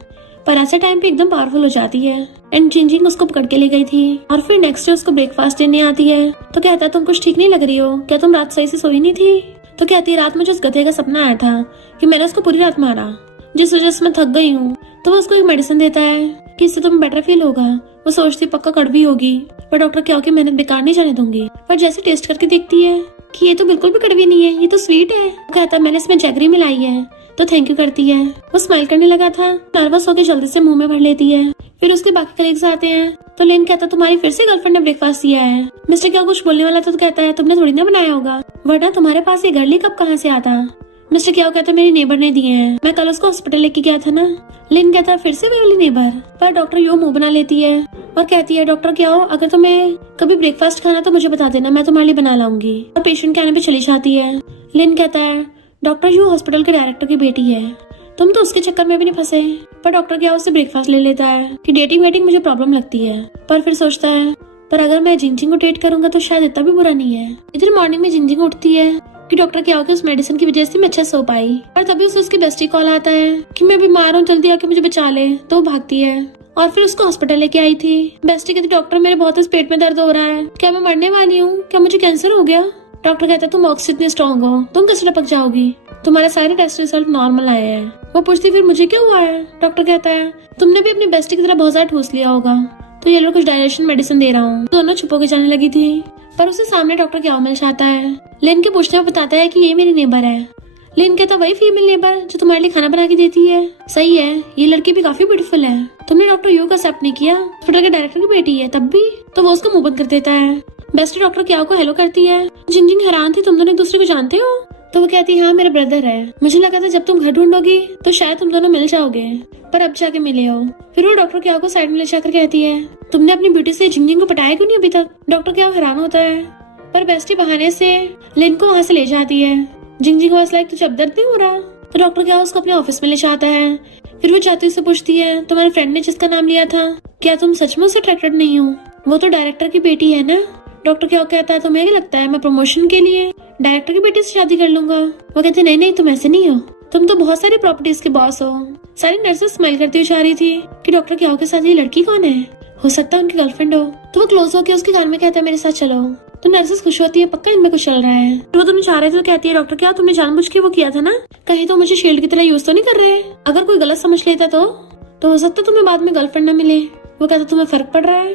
पर ऐसे टाइम पे एकदम पावरफुल हो जाती है। एंड जिंजिंग उसको पकड़ के ले गई थी और फिर नेक्स्ट डे उसको ब्रेकफास्ट देने आती है। तो कहता है तुम कुछ ठीक नहीं लग रही हो, क्या तुम रात सही से सोई नहीं थी। तो कहती है रात मुझे उस गधे का सपना आया था कि मैंने उसको पूरी रात मारा, जिस वजह से मैं थक गई हूँ। तो वो उसको एक मेडिसिन देता है कि इससे तुम्हें बेटर फील होगा। वो सोचती पक्का कड़वी होगी, पर डॉक्टर क्या कि मेहनत बेकार नहीं जाने दूंगी। पर जैसे टेस्ट करके देखती है कि ये तो बिल्कुल भी कड़वी नहीं है, ये तो स्वीट है। कहता है मैंने इसमें जैगरी मिलाई है। तो थैंक यू करती है। वो स्माइल करने लगा था, नर्वस होकर जल्दी से मुंह में भर लेती है। फिर उसके बाकी कलीग्स आते हैं। तो लेन कहता तुम्हारी फिर से गर्लफ्रेंड ने ब्रेकफास्ट दिया है। मिस्टर क्या कुछ बोलने वाला था तो कहता है तुमने थोड़ी ना बनाया होगा, वरना तुम्हारे पास ये गर्ली कप कहाँ से आता। मिस्टर क्या कहता मेरी नेबर ने दिए हैं, मैं कल उसको हॉस्पिटल लेके गया था ना। लिन कहता फिर से वही वाली नेबर। पर डॉक्टर यो मुंह बना लेती है और कहती है डॉक्टर क्या हो अगर तुम्हें कभी ब्रेकफास्ट खाना तो मुझे बता देना, मैं तुम्हारे लिए बना लाऊंगी। और पेशेंट के आने पे चली जाती है। लिन कहता है डॉक्टर यू हॉस्पिटल के डायरेक्टर की बेटी है, तुम तो उसके चक्कर में भी नहीं फंसे। पर डॉक्टर क्या उससे ब्रेकफास्ट ले लेता है कि डेटिंग वेटिंग मुझे प्रॉब्लम लगती है। पर फिर सोचता है पर अगर मैं जिंजिंग को डेट करूंगा तो शायद इतना भी बुरा नहीं है। इधर मॉर्निंग में जिंजिंग उठती है कि डॉक्टर क्या होगा उस मेडिसिन की वजह से मैं अच्छा सो पाई। और तभी उसे उसकी बेस्टी कॉल आता है कि मैं बीमार हूँ जल्दी आके मुझे बचा ले। तो वो भागती है और फिर उसको हॉस्पिटल लेके आई थी। बेस्टी कहती डॉक्टर मेरे बहुत इस पेट में दर्द हो रहा है, क्या मैं मरने वाली हूँ, क्या मुझे कैंसर हो गया। डॉक्टर कहता तुम ऑक्सीजन इतनी स्ट्रॉन्ग हो, तुम कैसे टपक जाओगी, तुम्हारे सारे टेस्ट रिजल्ट नॉर्मल आए हैं। वो पूछती फिर मुझे क्या हुआ है। डॉक्टर कहता है तुमने भी अपनी बेस्टी की तरह बहुत ज्यादा ठूस लिया होगा, तो ये लोग कुछ डायजेशन मेडिसिन दे रहा हूँ। दोनों छुपो के जाने लगी थी, पर उसके सामने डॉक्टर क्या मिल जाता है। लिन के पूछने में बताता है कि ये मेरी नेबर है। लिन कहता वही फीमेल नेबर जो तुम्हारे लिए खाना बना के देती है। सही है, ये लड़की भी काफी ब्यूटीफुल है, तुमने डॉक्टर यू को एक्सेप्ट नहीं किया, हॉस्पिटल के डायरेक्टर की बेटी है तब भी। तो वो उसको मुंह बंद कर देता है। बेस्टी डॉक्टर क्या को हेलो करती है। जिंजिंग हैरान थी, तुम दोनों एक दूसरे को जानते हो। तो वो कहती है हाँ मेरा ब्रदर है, मुझे लगा था जब तुम घर ढूंढोगी तो शायद तुम दोनों मिल जाओगे, पर अब जाके मिले हो। फिर वो डॉक्टर क्या को साइड में ले जाकर कहती है तुमने अपनी बेटी से जिंजिंग को पटाया क्यों नहीं अभी तक। डॉक्टर क्या हैरान होता है, पर बेस्टी बहाने से लिन को वहाँ से ले जाती है। जिंजिंग वाज लाइक तुझे अब दर्द नहीं हो रहा। तो डॉक्टर क्या उसको अपने ऑफिस में ले जाता है। फिर वो जाते से पूछती है तुम्हारे फ्रेंड ने जिसका नाम लिया था, क्या तुम सच में उससे अट्रैक्टेड नहीं हो, वो तो डायरेक्टर की बेटी है ना। डॉक्टर क्या कहता है तुम्हें क्या लगता है मैं प्रमोशन के लिए डायरेक्टर की बेटी से शादी कर लूंगा। वो कहते नहीं नहीं तुम ऐसे नहीं हो, तुम तो बहुत सारी प्रॉपर्टीज के बॉस हो। सारी नर्सेस स्माइल करती हुई जा रही थी कि डॉक्टर क्या के साथ ये लड़की कौन है, हो सकता है उनकी गर्लफ्रेंड हो। तो वो क्लोज होकर उसके कान में कहता है मेरे साथ चलो। तो नर्सेस खुश होती है, पक्का इनमें कुछ चल रहा है। तो वो तुम्हें चाह रहे थे तो कहती है डॉक्टर क्या तुमने जानबूझ के वो किया था ना, कहीं तो मुझे शील्ड की तरह यूज तो नहीं कर रहे। अगर कोई गलत समझ लेता तो हो सकता तुम्हें बाद में गर्लफ्रेंड न मिले। वो कहता तुम्हें फर्क पड़ रहा है,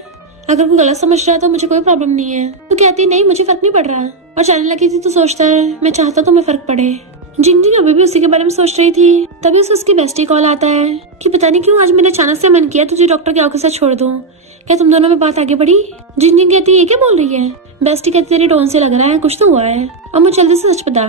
अगर कोई गलत समझ रहा है तो मुझे कोई प्रॉब्लम नहीं है। तो कहती है नहीं मुझे फर्क नहीं पड़ रहा। और जाने लगी थी तो सोचता है मैं चाहता तुम्हें फर्क पड़े। जिंजिंग अभी भी उसी के बारे में सोच रही थी, तभी उसे उसकी बेस्टी कॉल आता है कि पता नहीं क्यों आज मैंने अचानक से मन किया तुझे डॉक्टर क्या के साथ छोड़ दूं, क्या तुम दोनों में बात आगे बढ़ी। जिंजिंग कहती है ये क्या बोल रही है। बेस्टी कहती तेरी टोन से लग रहा है कुछ तो हुआ है, अब मुझे जल्दी से सच बता।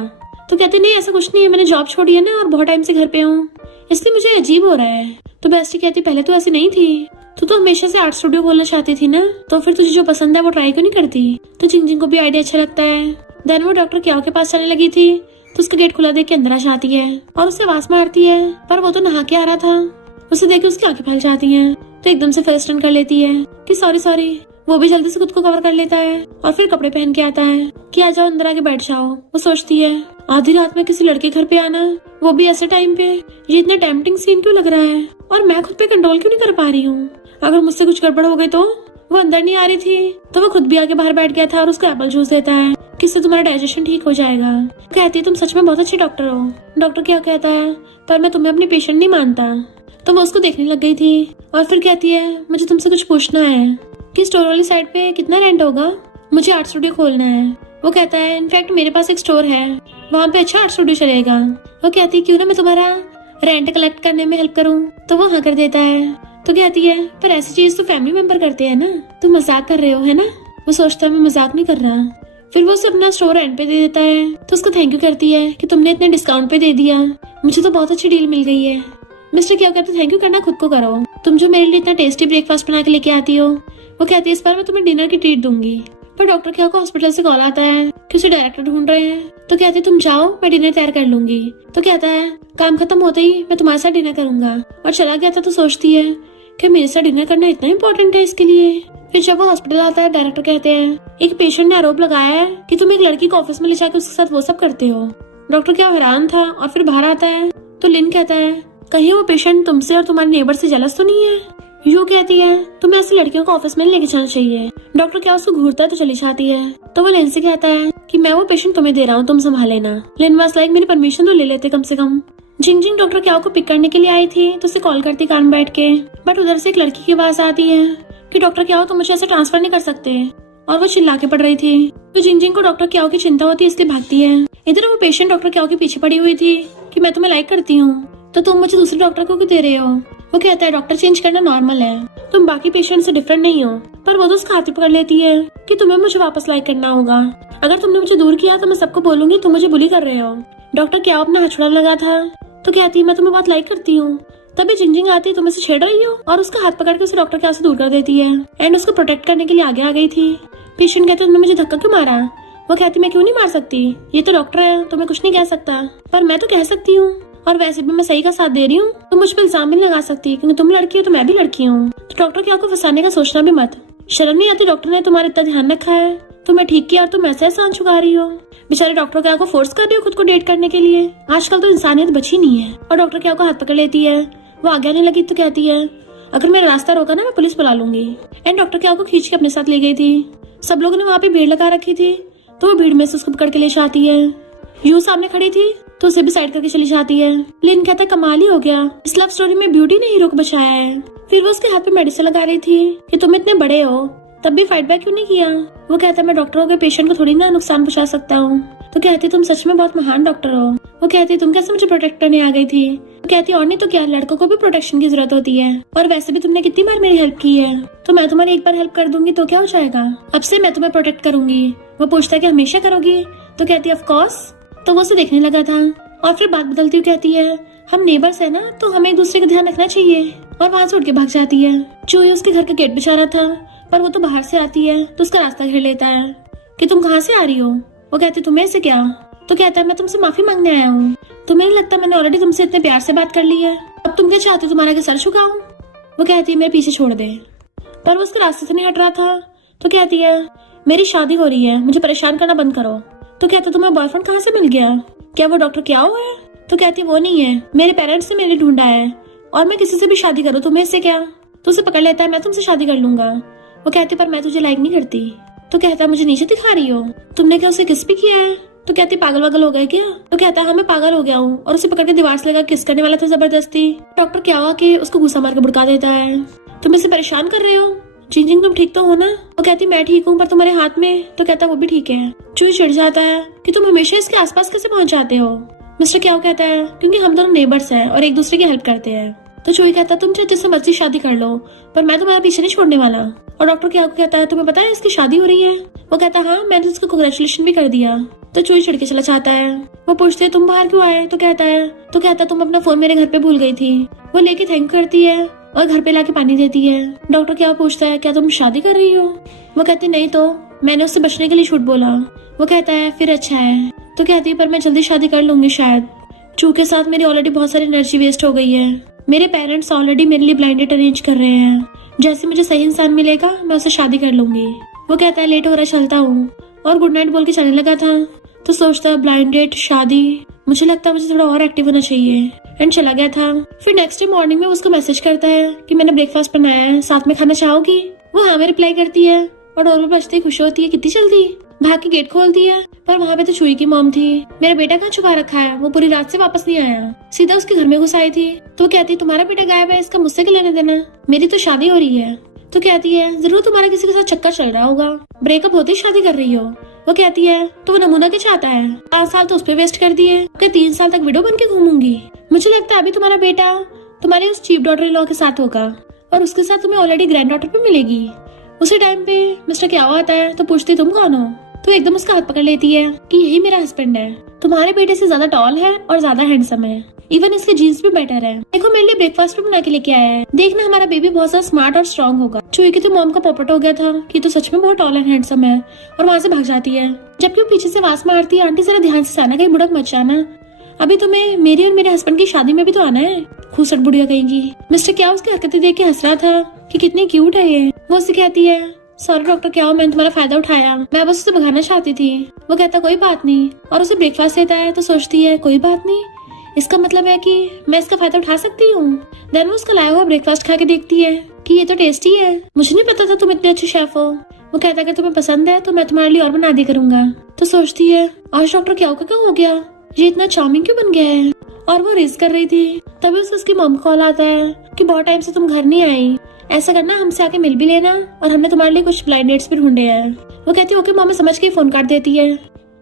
तो कहती नहीं ऐसा कुछ नहीं है, मैंने जॉब छोड़ी है ना और बहुत टाइम से घर पे हूँ, इसलिए मुझे अजीब हो रहा है। तो बेस्टी कहती पहले तो ऐसी नहीं थी, तू तो हमेशा से आर्ट स्टूडियो खोलना चाहती थी ना, तो फिर तुझे जो पसंद है वो ट्राई क्यों नहीं करती। तो जिंजिंग को भी आइडिया अच्छा लगता है। देन वो डॉक्टर क्या के पास चलने लगी थी तो उसका गेट खुला देख के अंदर आ जाती है और उसे आवाज मारती है, पर वो तो नहा के आ रहा था। उसे देख के उसकी आंखें फैल जाती हैं, तो एकदम से फर्स्ट टर्न कर लेती है कि सॉरी। वो भी जल्दी से खुद को कवर कर लेता है और फिर कपड़े पहन के आता है कि आ जाओ अंदर आके बैठ जाओ। वो सोचती है आधी रात में किसी लड़के घर पे आना, वो भी ऐसे टाइम पे, ये इतना टेम्पटिंग सीन क्यों लग रहा है और मैं खुद पे कंट्रोल क्यों नहीं कर पा रही हूँ। अगर मुझसे कुछ गड़बड़ हो गई तो। वो अंदर नहीं आ रही थी तो वो खुद भी आके बाहर बैठ गया था और उसको एप्पल जूस देता है कि इससे तुम्हारा डाइजेशन ठीक हो जाएगा। कहती है तुम सच में बहुत अच्छे डॉक्टर हो। डॉक्टर क्या कहता है पर मैं तुम्हें अपनी पेशेंट नहीं मानता। तो वो उसको देखने लग गई थी और फिर कहती है मुझे तुमसे कुछ पूछना है कि स्टोर वाली साइड पे कितना रेंट होगा, मुझे आर्ट स्टूडियो खोलना है। वो कहता है इनफैक्ट मेरे पास एक स्टोर है, वहाँ पे अच्छा आर्ट स्टूडियो चलेगा। वो कहती है क्यों ना मैं तुम्हारा रेंट कलेक्ट करने में हेल्प करूँ। तो वो हाँ कर देता है। तो कहती है पर ऐसी चीज तो फैमिली मेंबर करते हैं ना, तुम मजाक कर रहे हो है ना। वो सोचता है मैं मजाक नहीं कर रहा। फिर वो उसे अपना स्टोर रेंट पे दे देता है, तो उसको थैंक यू करती है कि तुमने इतने डिस्काउंट पे दे दिया, मुझे तो बहुत अच्छी डील मिल गई है। मिस्टर क्या कहते थैंक यू करना खुद को करो, तुम जो मेरे लिए इतना टेस्टी ब्रेकफास्ट बना के लेके आती हो। वो कहती है इस बार मैं तुम्हें डिनर की ट्रीट दूंगी। पर डॉक्टर क्या को हॉस्पिटल से कॉल आता है कि उसे डायरेक्टर ढूंढ रहे हैं। तो कहती तुम जाओ मैं डिनर तैयार कर लूंगी। तो कहता है काम खत्म होते ही मैं तुम्हारे साथ डिनर करूंगा। और चला गया था तो सोचती है कि मेरे साथ डिनर करना इतना इम्पोर्टेंट है इसके लिए। फिर जब वो हॉस्पिटल आता है डायरेक्टर कहते हैं एक पेशेंट ने आरोप लगाया है कि तुम एक लड़की को ऑफिस में ले जाकर उसके साथ वो सब करते हो। डॉक्टर क्या हैरान था और फिर बाहर आता है तो लिन कहता है कहीं वो पेशेंट तुमसे और तुम्हारे नेबर से जेलस तो नहीं है। यू कहती है तुम्हें ऐसी लड़कियों को ऑफिस में लेके जाना चाहिए। डॉक्टर क्या उसको घूरता है तो चली जाती है। तो वो लिन से कहता है कि मैं वो पेशेंट तुम्हें दे रहा हूँ, तुम संभाल लेना। लिन वाज लाइक मेरी परमिशन तो ले लेते कम से कम। जिंजिंग डॉक्टर क्या को पिक करने के लिए आई थी तो उसे कॉल करती कान बैठ के, बट उधर से एक लड़की की आवाज आती है कि डॉक्टर क्या हो तुम मुझे ऐसे ट्रांसफर नहीं कर सकते, और वो चिल्ला के पड़ रही थी। तो जिंजिंग को डॉक्टर क्या की चिंता होती है इसलिए भागती है। इधर वो पेशेंट डॉक्टर क्या के पीछे पड़ी हुई थी कि मैं तुम्हें लाइक करती हूँ तो तुम मुझे दूसरे डॉक्टर को क्यों दे रहे हो। वो कहता है डॉक्टर चेंज करना नॉर्मल है, तुम बाकी पेशेंट से डिफरेंट नहीं हो। पर वो तो उसका हाथ पकड़ लेती है कि तुम्हें मुझे वापस लाइक करना होगा, अगर तुमने मुझे दूर किया तो मैं सबको बोलूंगी तुम मुझे बुली कर रहे हो। डॉक्टर क्या अपना हथौड़ा लगा था तो कहती मैं तुम्हें बहुत लाइक करती हूँ। तभी जिंजिंग आती तुम इसे छेड़ रही हो और उसका हाथ पकड़ के उसे डॉक्टर क्या से दूर कर देती है एंड उसको प्रोटेक्ट करने के लिए आगे आ गई थी। पेशेंट कहते तुमने मुझे धक्का क्यों मारा। वो कहती मैं क्यों नहीं मार सकती, ये तो डॉक्टर है तो मैं कुछ नहीं कह सकता, पर मैं तो कह सकती हूँ और वैसे भी मैं सही का साथ दे रही हूँ, तुम मुझ पर इल्जाम भी नहीं लगा सकती क्योंकि तुम लड़की हो तो मैं भी लड़की हूँ। तो डॉक्टर क्या को फंसाने का सोचना भी मत, शर्म नहीं आती डॉक्टर ने तुम्हारा इतना ध्यान रखा है, तुम्हें ठीक किया और तुम ऐसे एहसान चुका रही हो। बेचारे डॉक्टर क्या को फोर्स कर रही हो खुद को डेट करने के लिए, आजकल तो इंसानियत बची नहीं है। और डॉक्टर क्या को हाथ पकड़ लेती है, वो आगे आने लगी तो कहती है अगर मेरा रास्ता रोका ना मैं पुलिस बुला लूंगी। एंड डॉक्टर क्या को खींच के अपने साथ ले गई थी। सब लोगों ने वहाँ पे भीड़ लगा रखी थी, तो वो भीड़ में से उसको पकड़ के ले जाती है। यू सामने खड़ी थी तो उसे भी साइड करके चली जाती है। लिन कहता है कमाल ही हो गया, इस लव स्टोरी में ब्यूटी ने हीरो को बचाया है। फिर वो उसके हाथ पे मेडिसिन लगा रही थी कि तुम इतने बड़े हो तब भी फाइट बैक क्यों नहीं किया। वो कहता है मैं डॉक्टर होकर पेशेंट को थोड़ी ना नुकसान पहुंचा सकता हूँ। तो कहती तुम सच में बहुत महान डॉक्टर हो। वो कहती तुम कैसे मुझे प्रोटेक्ट करने आ गई थी। वो कहती और नहीं तो क्या, लड़कों को भी प्रोटेक्शन की जरूरत होती है, और वैसे भी तुमने कितनी बार मेरी हेल्प की है, तो मैं तुम्हारी एक बार हेल्प कर दूंगी तो क्या हो जाएगा, अब से मैं तुम्हें प्रोटेक्ट करूंगी। वो पूछता है कि हमेशा करोगी। तो कहती है ऑफ कोर्स। तो वो उसे देखने लगा था और फिर बात बदलती हुई कहती है हम नेबर्स है ना, तो हमें एक दूसरे का ध्यान रखना चाहिए, और वहां से उठ के भाग जाती है। चूही उसके घर का गेट बिछा रहा था, पर वो तो बाहर से आती है तो उसका रास्ता घेर लेता है कि तुम कहाँ से आ रही हो। वो कहती तुम्हें से क्या। तो कहता है मैं तुमसे माफी मांगने आया हूँ, तुम्हें नहीं लगता मैंने ऑलरेडी तुमसे इतने प्यार से बात कर ली है, अब तुम क्या चाहते हो तुम्हारा आगे सर झुकाऊं। वो कहती है मेरे पीछे छोड़ दे, पर वो उसके रास्ते से नहीं हट रहा था। तो कहती है मेरी शादी हो रही है, मुझे परेशान करना बंद करो। तो कहता तुम्हें बॉयफ्रेंड कहाँ से मिल गया, क्या वो डॉक्टर क्या हुआ है। तो कहती वो नहीं है, मेरे पेरेंट्स ने मेरे लिए ढूंढा है, और मैं किसी से भी शादी करूँ तुम्हें इससे क्या। तो उसे पकड़ लेता है मैं तुमसे शादी कर लूंगा। वो कहती पर मैं तुझे लाइक नहीं करती। तो कहता मुझे नीचे दिखा रही हो, तुमने क्या उसे किस भी किया है। तो कहती पागल वागल हो गए क्या। तो कहता हाँ मैं पागल हो गया हूँ, और उसे पकड़ के दीवार से लगा किस करने वाला था जबरदस्ती। डॉक्टर क्या हुआ कि उसको गुस्सा मार के भड़का देता है तुम इसे परेशान कर रहे हो, जिंजिंग तुम ठीक तो हो ना। वो कहती मैं ठीक हूँ पर तुम्हारे हाथ में। तो कहता वो भी ठीक है। चूही चिढ़ जाता है कि तुम हमेशा इसके आसपास कैसे पहुंच जाते हो। मिस्टर क्या कहता है क्योंकि हम दोनों नेबर्स हैं और एक दूसरे की हेल्प करते हैं। तो चूही कहता तुम चाहे जिससे मर्जी शादी कर लो, पर मैं तुम्हारा पीछे नहीं छोड़ने वाला। और डॉक्टर क्या कहता है तुम्हें पता है इसकी शादी हो रही है। वो कहता हाँ मैंने उसको कांग्रेचुलेशन भी कर दिया। तो चूही चिढ़ के चला जाता है। वो पूछते है तुम बाहर क्यों आए। तो कहता तुम अपना फोन मेरे घर पे भूल गई थी। वो लेके थैंक करती है और घर पे लाके पानी देती है। डॉक्टर क्या पूछता है क्या तुम शादी कर रही हो। वो कहती नहीं, तो मैंने उससे बचने के लिए झूठ बोला। वो कहता है फिर अच्छा है। तो कहती है पर मैं जल्दी शादी कर लूंगी शायद, चू के साथ मेरी ऑलरेडी बहुत सारी एनर्जी वेस्ट हो गई है। मेरे पेरेंट्स ऑलरेडी मेरे लिए ब्लाइंड डेट अरेंज कर रहे हैं, जैसे मुझे सही इंसान मिलेगा मैं उससे शादी कर लूंगी। वो कहता है लेट हो रहा चलता हूँ, और गुड नाइट बोल के चलने लगा था। तो सोचता है ब्लाइंड डेट शादी, मुझे लगता है मुझे थोड़ा और एक्टिव होना चाहिए, एंड चला गया था। फिर नेक्स्ट डे मॉर्निंग में उसको मैसेज करता है कि मैंने ब्रेकफास्ट बनाया है, साथ में खाना चाहोगी। वो हाँ में रिप्लाई करती है और डोर पर बजते ही खुश होती है कितनी जल्दी। भाग के गेट खोलती है, पर वहाँ पे तो चूही की मॉम थी। मेरा बेटा कहाँ छुपा रखा है, वो पूरी रात से वापस नहीं आया, सीधा उसके घर में घुस आई थी। तो वो कहती तुम्हारा बेटा गायब है, इसका मुझसे क्या लेने देना, मेरी तो शादी हो रही है। तो कहती है जरूर तुम्हारा किसी के साथ चक्कर चल रहा होगा, ब्रेकअप होते ही शादी कर रही हो। वो कहती है तो वो नमूना क्या चाहता है, 5 साल तो उस पे वेस्ट कर दिए, 3 साल तक विडो बन के घूमूंगी। मुझे लगता है अभी तुम्हारा बेटा तुम्हारे उस चीफ डॉटर इन लॉ के साथ होगा, और उसके साथ तुम्हें ऑलरेडी ग्रैंड डॉटर भी मिलेगी। उसी टाइम पे मिस्टर क्या आता है तो पूछती तुम कौन हो। तो एकदम उसका हाथ पकड़ लेती है कि यही मेरा हस्बैंड है, तुम्हारे बेटे से ज्यादा टॉल है और ज्यादा हैंडसम है, इवन इसके जीन्स भी बेटर है। देखो मेरे लिए ब्रेकफास्ट भी बना के लेके आया है, देखना हमारा बेबी बहुत ज्यादा स्मार्ट और स्ट्रॉन्ग होगा। चूही की तो मॉम का पोपट हो गया था कि तो सच में बहुत टॉल एंड हैंडसम है, और वहाँ से भाग जाती है। जबकि वो पीछे से आवाज मारती है आंटी जरा ध्यान से आना, कहीं बुड़क मत जाना, अभी तुम्हें मेरी और मेरे हस्बैंड की शादी में भी तो आना है, खूसट बुढ़िया कहेंगी। मिस्टर क्या उसकी हरकतें देख के हंस रहा था कि कितनी क्यूट है ये। वो उससे कहती है सॉरी डॉक्टर क्या हो, मैंने तुम्हारा फायदा उठाया, मैं बस उसे भगाना चाहती थी। वो कहता कोई बात नहीं, और उसे ब्रेकफास्ट देता है। तो सोचती है कोई बात नहीं, इसका मतलब है कि मैं इसका फायदा उठा सकती हूँ। देन वो उसका लाया हुआ ब्रेकफास्ट खा के देखती है कि ये तो टेस्टी है, मुझे नहीं पता था तुम इतने अच्छे शेफ हो। वो कहता है अगर तुम्हें पसंद है तो मैं तुम्हारे लिए और बना दिया करूंगा। तो सोचती है आज डॉक्टर क्या हो गया, ये इतना चार्मिंग क्यों बन गया है। और वो रेस कर रही थी, तभी उसकी मॉम कॉल आता है कि बहुत टाइम से तुम घर नहीं आई, ऐसा करना हमसे आके मिल भी लेना, और हमने तुम्हारे लिए कुछ ब्लाइंड डेट्स भी ढूंढे हैं। वो कहती है ओके मॉम, समझ के फोन काट देती है।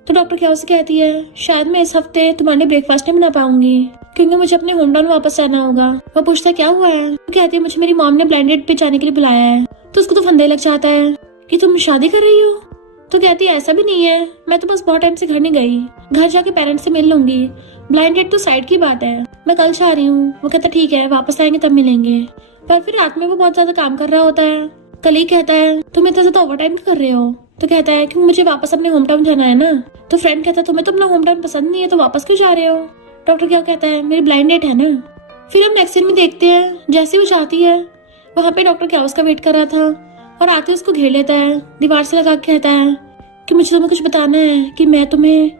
तो डॉक्टर क्या उसे कहती है शायद मैं इस हफ्ते तुम्हारे लिए ब्रेकफास्ट नहीं बना पाऊंगी, क्योंकि मुझे अपने होम टाउन वापस जाना होगा। वो पूछता है क्या हुआ है। वो कहती है मुझे मेरी मॉम ने ब्लाइंड डेट पे जाने के लिए बुलाया है। तो उसको तो फंदे लग जाता है कि तुम शादी कर रही हो। तो कहती है ऐसा भी नहीं है, मैं तो बस बहुत टाइम से घर नहीं गई, घर जाके पेरेंट्स से मिल लूंगी, ब्लाइंड डेट तो साइड की बात है, मैं कल जा रही हूँ। वो कहता ठीक है वापस आएंगे तब मिलेंगे। पर फिर रात में वो बहुत ज्यादा काम कर रहा होता है। कल ही कहता है तुम इतना ज्यादा ओवर टाइम कर रहे हो। तो कहता है कि मुझे वापस अपने होम टाउन जाना है ना। तो फ्रेंड कहता है तुम्हें तो अपना होम टाउन पसंद नहीं है तो वापस क्यों जा रहे हो। डॉक्टर क्या कहता है मेरी ब्लाइंड डेट है ना। फिर हम नेक्स्ट सीन में देखते हैं जैसे वो जाती है वहाँ पे डॉक्टर क्या उसका वेट कर रहा था, और आते उसको घेर लेता है, दीवार से लगा के कहता है कि मुझे तुम्हें कुछ बताना है कि मैं तुम्हें,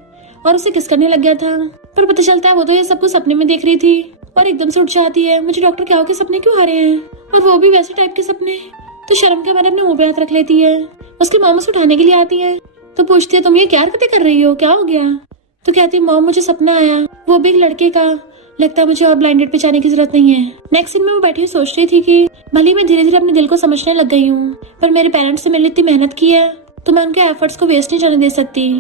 और उसे किस करने लग गया था। पर पता चलता है वो तो ये सब कुछ सपने में देख रही थी, और एकदम से उठ जाती है मुझे डॉक्टर क्या हो के सपने क्यों आ रहे हैं। और वो भी वैसे टाइप के सपने। तो शर्म के मारे अपने मुंह पे हाथ रख लेती है। उसकी मॉम उसे उठाने के लिए आती है तो पूछती है तुम ये क्या हरकतें कर रही हो, क्या हो गया? तो कहती है मॉम मुझे सपना आया, वो भी एक लड़के का, लगता है मुझे और ब्लाइंड डेट पे जाने की जरूरत नहीं है। नेक्स्ट सीन में वो बैठी हुई सोच रही थी कि भले मैं धीरे धीरे अपने दिल को समझने लग गई हूँ, पर मेरे पेरेंट्स से मेरे इतनी मेहनत की है तो मैं उनके एफर्ट्स को वेस्ट नहीं जाने दे सकती।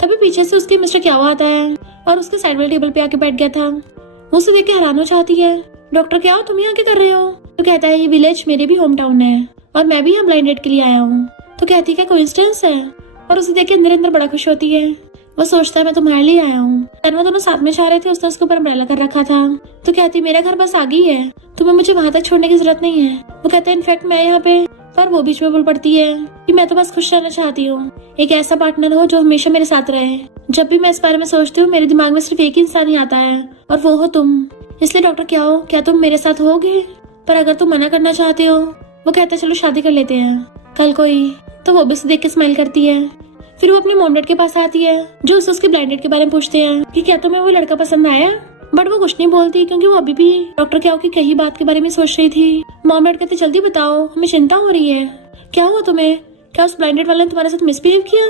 तभी पीछे से उसकी मिस्टर क्या आता है और उसके साइड वाले टेबल पे आके बैठ गया था। वो उसे देख के हैरान हो जाती है। डॉक्टर क्या हो, तुम यहाँ क्या कर रहे हो? तो कहता है ये विलेज मेरे भी होम टाउन है और मैं भी यहाँ ब्लाइंड डेट के लिए आया हूँ। तो कहती है क्या कोइंसिडेंस है? और उसे देख के अंदर अंदर बड़ा खुश होती है। वो सोचता है मैं तुम्हारे लिए आया हूँ। वो दोनों साथ में जा रहे थे, उसने उसके ऊपर अम्ब्रेला कर रखा था। तो कहती मेरा घर बस आगे ही है, तुम्हें मुझे वहां तक छोड़ने की जरूरत नहीं है। वो कहता है इनफैक्ट मैं यहाँ पे, पर वो बीच में बोल पड़ती है कि मैं तो बस खुश रहना चाहती हूँ, एक ऐसा पार्टनर हो जो हमेशा मेरे साथ रहे। जब भी मैं इस बारे में सोचती हूँ मेरे दिमाग में सिर्फ एक ही इंसान ही आता है और वो हो तुम। इसलिए डॉक्टर क्या हो, क्या तुम मेरे साथ होगे? पर अगर तुम मना करना चाहते हो। वो कहता है चलो शादी कर लेते हैं कल कोई। तो वो भी उसे देख के स्माइल करती है। फिर वो अपने मॉम डैड के पास आती है जो उसके ब्लाइंड डेट के बारे में पूछते हैं कि क्या तुम्हें वो लड़का पसंद आया? बट वो कुछ नहीं बोलती क्योंकि वो अभी भी डॉक्टर क्या की कही बात के बारे में सोच रही थी। मॉम डैड कहते जल्दी बताओ, हमें चिंता हो रही है, क्या हुआ तुम्हें? क्या उस ब्लाइंड डेट वाले ने तुम्हारे साथ मिसबिहेव किया?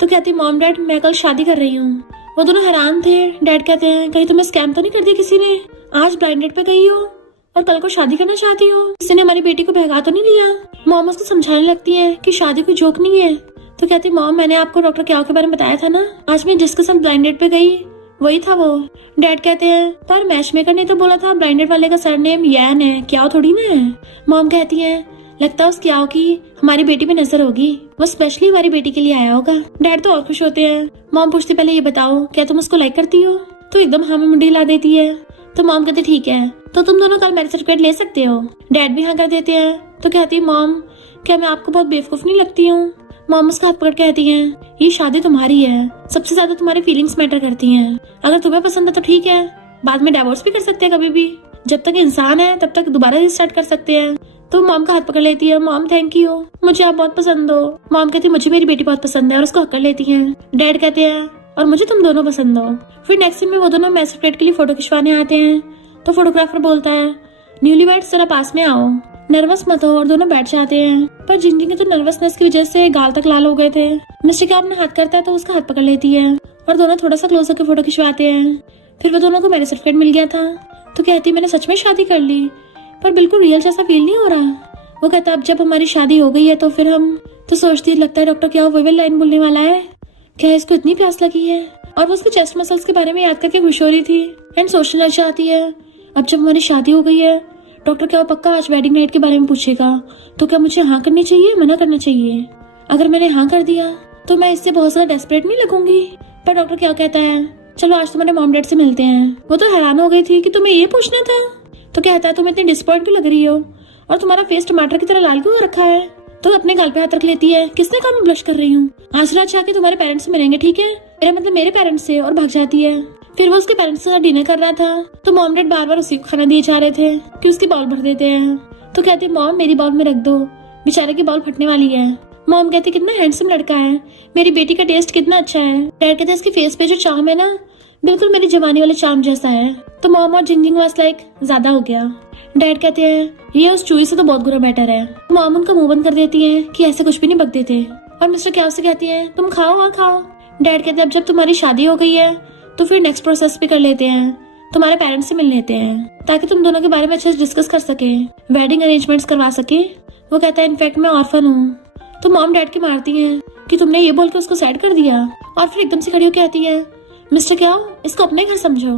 तो कहती मॉम डैड मैं कल शादी कर रही हूँ। वो दोनों हैरान थे। डैड कहते हैं कहीं तुम्हें स्कैम तो नहीं कर दिया किसी ने? आज ब्लाइंड डेट पे गई हो और कल को शादी करना चाहती हो, किसी ने हमारी बेटी को बहका तो नहीं लिया? मॉम उसको समझाने लगती है कि शादी कोई जोक नहीं है। तो कहती मॉम मैंने आपको डॉक्टर क्या के बारे में बताया था ना, आज मैं जिसके साथ ब्लाइंड डेट पे गई वही था वो। डैड कहते हैं पर मैच मेकर ने तो बोला था ब्लाइंड डेट वाले का सरनेम यान है, क्या थोड़ी ना है। मॉम कहती है लगता है उस क्या की हमारी बेटी पे नजर होगी, वो स्पेशली हमारी बेटी के लिए आया होगा। डैड तो और खुश होते हैं। मॉम पूछती पहले ये बताओ क्या तुम उसको लाइक करती हो? तो एकदम हाँ में मुंडी हिला देती है। तो मॉम कहते ठीक है, तो तुम दोनों कल मैरिज सर्टिफिकेट ले सकते हो। डैड भी हाँ कर देते हैं। तो कहती है मॉम क्या मैं आपको बहुत बेवकूफ नहीं लगती हूँ? मॉम उसका हाथ पकड़ कहती हैं ये शादी तुम्हारी है, सबसे ज्यादा तुम्हारी फीलिंग्स मैटर करती हैं। अगर तुम्हें पसंद है तो ठीक है, बाद में डाइवोर्स भी कर सकते हैं कभी भी, जब तक इंसान है तब तक दोबारा रिस्टार्ट कर सकते हैं। तो मॉम का हाथ पकड़ लेती है। मॉम थैंक यू, मुझे आप बहुत पसंद हो। मॉम कहती है मुझे मेरी बेटी बहुत पसंद है और उसको हक कर लेती है। डैड कहते हैं और मुझे तुम दोनों पसंद हो। फिर नेक्स्ट सीन में वो दोनों मैरिज सर्टिफिकेट के लिए फोटो खिंचवाने आते हैं। तो फोटोग्राफर बोलता है न्यूलीवैड्स जरा पास में आओ, नर्वस मत हो। और दोनों बैठ जाते हैं। पर जिंजी के तो नर्वसनेस की वजह से गाल तक लाल हो गए थे। मिस्टर क्या अपना हाथ करता है तो उसका हाथ पकड़ लेती है और दोनों थोड़ा सा क्लोज होकर फोटो खिंचवाते हैं। फिर वो दोनों को मैरिज सर्टिफिकेट मिल गया था। तो कहती मैंने सच में शादी कर ली, पर बिल्कुल रियल जैसा फील नहीं हो रहा। वो कहता अब जब हमारी शादी हो गई है तो फिर हम। तो सोचती लगता है डॉक्टर क्या वो लाइन बोलने वाला है, क्या इसको इतनी प्यास लगी है? और वो उसके चेस्ट मसल्स के बारे में याद करके खुश हो रही थी एंड सोचने लग जाती है अब जब हमारी शादी हो गई है डॉक्टर क्या पक्का आज वेडिंग नाइट के बारे में पूछेगा, तो क्या मुझे हाँ करनी चाहिए मना करना चाहिए? अगर मैंने हाँ कर दिया तो मैं इससे बहुत ज्यादा डेस्परेट नहीं लगूंगी। पर डॉक्टर क्या कहता है चलो आज तुम्हारे मॉम डैड से मिलते हैं। वो तो हैरान हो गई थी कि तुम्हें ये पूछना था। तो कहता है तुम इतनी डिसअपॉइंट क्यों लग रही हो और तुम्हारा फेस टमाटर की तरह लाल क्यों हो रखा है? तो अपने गाल पे हाथ रख लेती है। किसने कहा मैं ब्लश कर रही हूँ? आज रात जाके तुम्हारे पेरेंट्स से मिलेंगे ठीक है, मेरा मतलब मेरे पेरेंट्स से। और भाग जाती है। फिर वो उसके पेरेंट्स के साथ डिनर कर रहा था तो मॉम डैड बार बार उसी को खाना दिए जा रहे थे कि उसकी बॉल भर देते हैं। तो कहती मॉम मेरी बॉल में रख दो, बेचारे की बॉल फटने वाली है। मॉम कहती कितना हैंडसम लड़का है, मेरी बेटी का टेस्ट कितना अच्छा है। डैड कहते इसके फेस पे जो चार्म है ना बिल्कुल मेरी जवानी वाले चार्म जैसा है। तो मॉम और जिंजिंग वाज लाइक ज्यादा हो गया। डैड कहते हैं ये उस चूई से तो बहुत बुरा बेटर है। मॉम उनका मुंह बंद कर देती है कि ऐसे कुछ भी नहीं बकते थे। और मिस्टर क्या से कहती है तुम खाओ और खाओ। डैड कहते हैं अब जब तुम्हारी शादी हो गई है तो फिर नेक्स्ट प्रोसेस भी कर लेते हैं, तुम्हारे पेरेंट्स से मिल लेते हैं ताकि तुम दोनों के बारे में अच्छे से डिस्कस कर सके, वेडिंग अरेंजमेंट्स करवा सके। वो कहता है इनफैक्ट मैं ऑर्फन हूँ। तो मॉम डैड की मारती हैं कि तुमने ये बोल के उसको सैड कर दिया। और फिर एकदम से खड़ी होकर आती है मिस्टर क्या इसको अपने घर समझो,